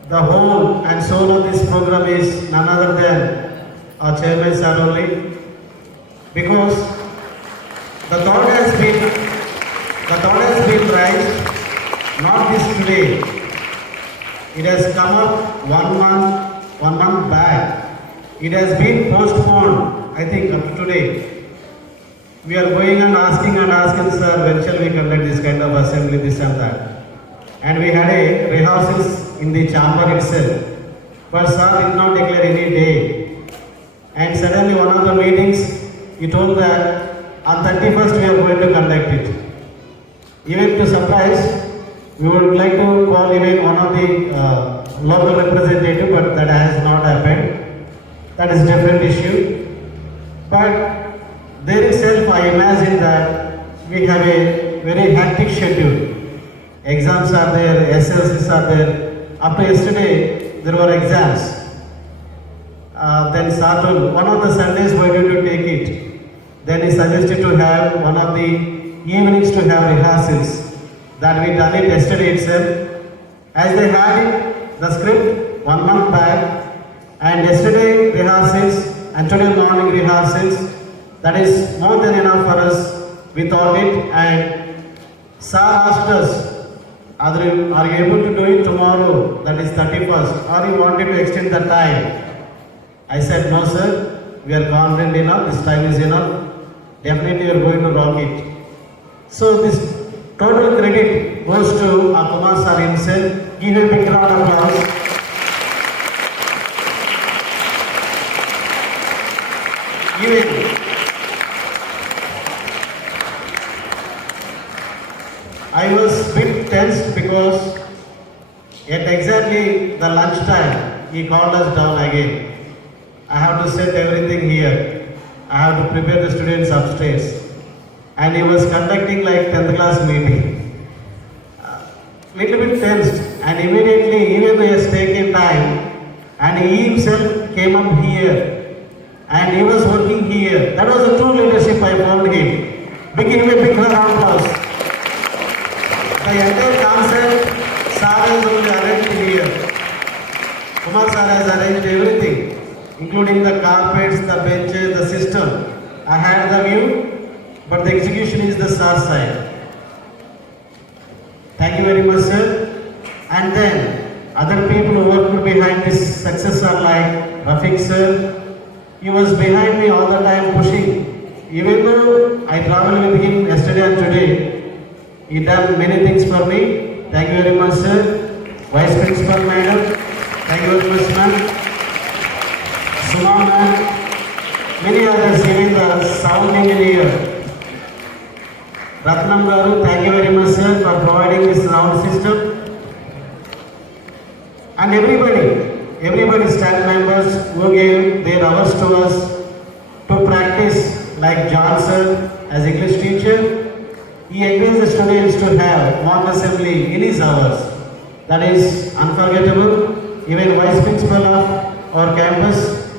the whole and soul of this program is none other than our chairman sir only, because the thought has been raised not this today. It has come up 1 month back. It has been postponed, I think, up to today. We are going and asking, sir, when shall we conduct this kind of assembly, this and that. And we had a rehearsals in the chamber itself. But sir did not declare any day. And suddenly one of the meetings, he told that on 31st we are going to conduct it. Even to surprise, we would like to call even one of the local representative, but that has not happened. That is a different issue. But there itself, I imagine that we have a very hectic schedule. Exams are there, SLCs are there. Up to yesterday, there were exams. Then Saturn, one of the Sundays, why did you take it? Then he suggested to have one of the evenings to have rehearsals. That we done it yesterday itself. As they had it, the script 1 month back, and yesterday rehearsals, and today morning rehearsals. That is more than enough for us. We thought it, and sir asked us, are you able to do it tomorrow, that is 31st, or you wanted to extend the time? I said, no sir, we are confident enough, this time is enough. Definitely we are going to rock it. So this total credit goes to Kumar sir himself. Give a big round of applause. I was a bit tense because at exactly the lunchtime, he called us down again. I have to set everything here. I have to prepare the students upstairs. And he was conducting like 10th class meeting. Little bit tensed, and immediately, even though he has taken time, and he himself came up here, and he was working here. That was a true leadership I found him. Give him a big round of applause. The entire concept, sir has only arranged here. Kumar sir has arranged everything, including the carpets, the benches, the system. I had the view, but the execution is the sir side. Thank you very much, sir. And then, other people who worked behind this success are like Rafiq sir. He was behind me all the time pushing. Even though I traveled with him yesterday and today, he done many things for me. Thank you very much, sir. Vice Principal Madam, thank you very much, ma'am. Suma ma'am, many others, even the sound engineer. Ratnam Garu, thank you very much, sir, for providing this sound system. And everybody staff members who gave their hours to us to practice, like John sir as English teacher. He encouraged the students to have mock assembly in his hours. That is unforgettable. Even Vice Principal of our campus,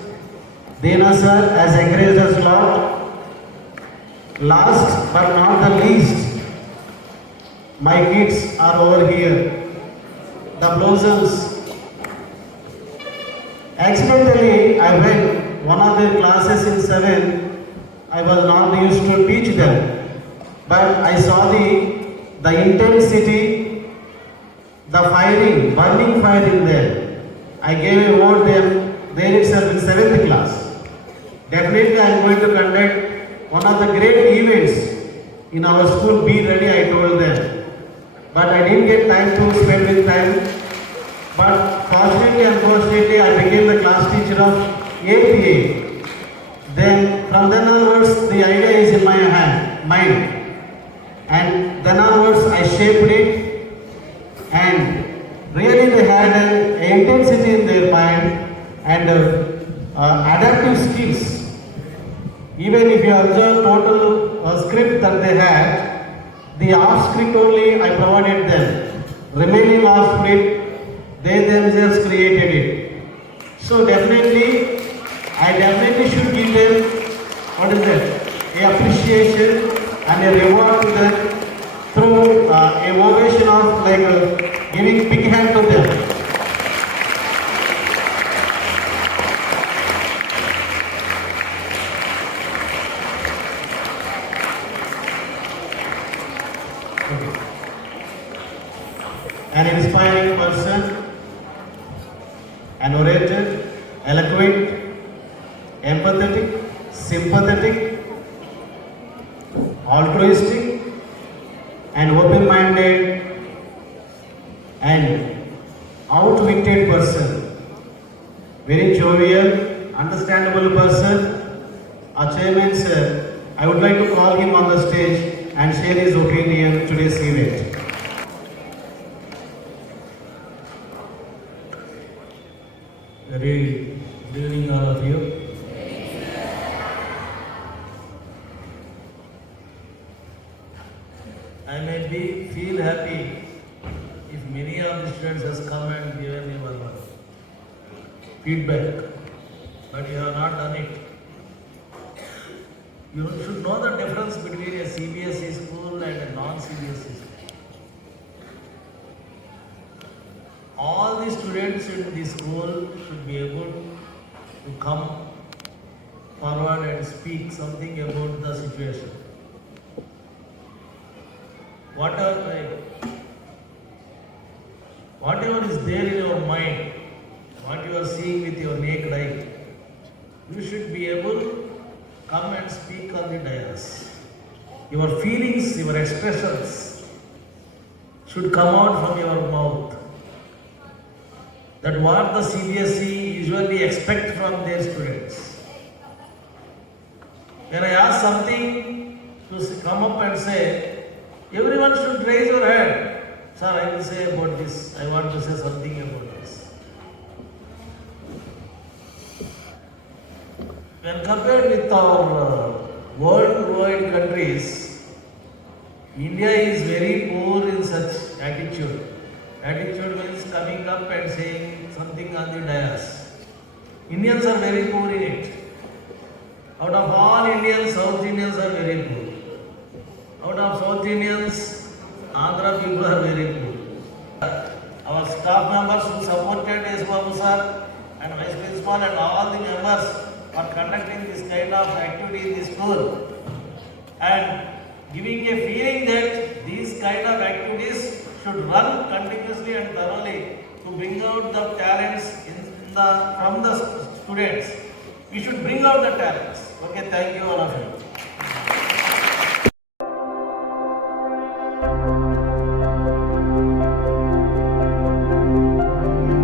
Dena sir, has encouraged us a lot. Last but not the least, my kids are over here. The blossoms. Accidentally, I went one of their classes in 7. I was not used to teach them. But I saw the intensity, the firing, burning fire in there. I gave a word them there itself in 7th class. Definitely I am going to conduct one of the great events in our school. Be ready, I told them. But I didn't get time to spend with them. But fortunately and unfortunately, I became the class teacher of APA. Then from then onwards, the idea is in my mind. And then onwards I shaped it, and really they had an intensity in their mind and adaptive skills. Even if you observe total script that they had, The art script only I provided them. Remaining art script, they themselves created it. So definitely, I definitely should give them, what is that, a appreciation and a reward to them through a ovation of giving big hand to them. An inspiring person, an orator, eloquent, empathetic, sympathetic, altruistic, and open-minded, and outwitted person. Very jovial, understandable person. Our chairman, sir, I would like to call him on the stage and share his opinion today's event. Very good evening, all of you. I may feel happy if many of the students has come and given me one feedback, but you have not done it. You should know the difference between a CBSE school and a non-CBSE school. All the students in the school should be able to come forward and speak something about the situation. Whatever is there in your mind, what you are seeing with your naked eye, you should be able to come and speak on the dais. Your feelings, your expressions should come out from your mouth. That what the CBSE usually expect from their students. When I ask something to come up and say, everyone should raise your hand. Sir, I will say about this. I want to say something about this. When compared with our worldwide countries, India is very poor in such attitude. Attitude means coming up and saying something on the dais. Indians are very poor in it. Out of all Indians, South Indians are very poor. Out of South Indians, Andhra people are very poor. Our staff members who supported S. Babu sir and Vice Principal and all the members are conducting this kind of activity in the school and giving a feeling that these kind of activities should run continuously and thoroughly to bring out the talents from the students. We should bring out the talents. Okay, thank you all of you.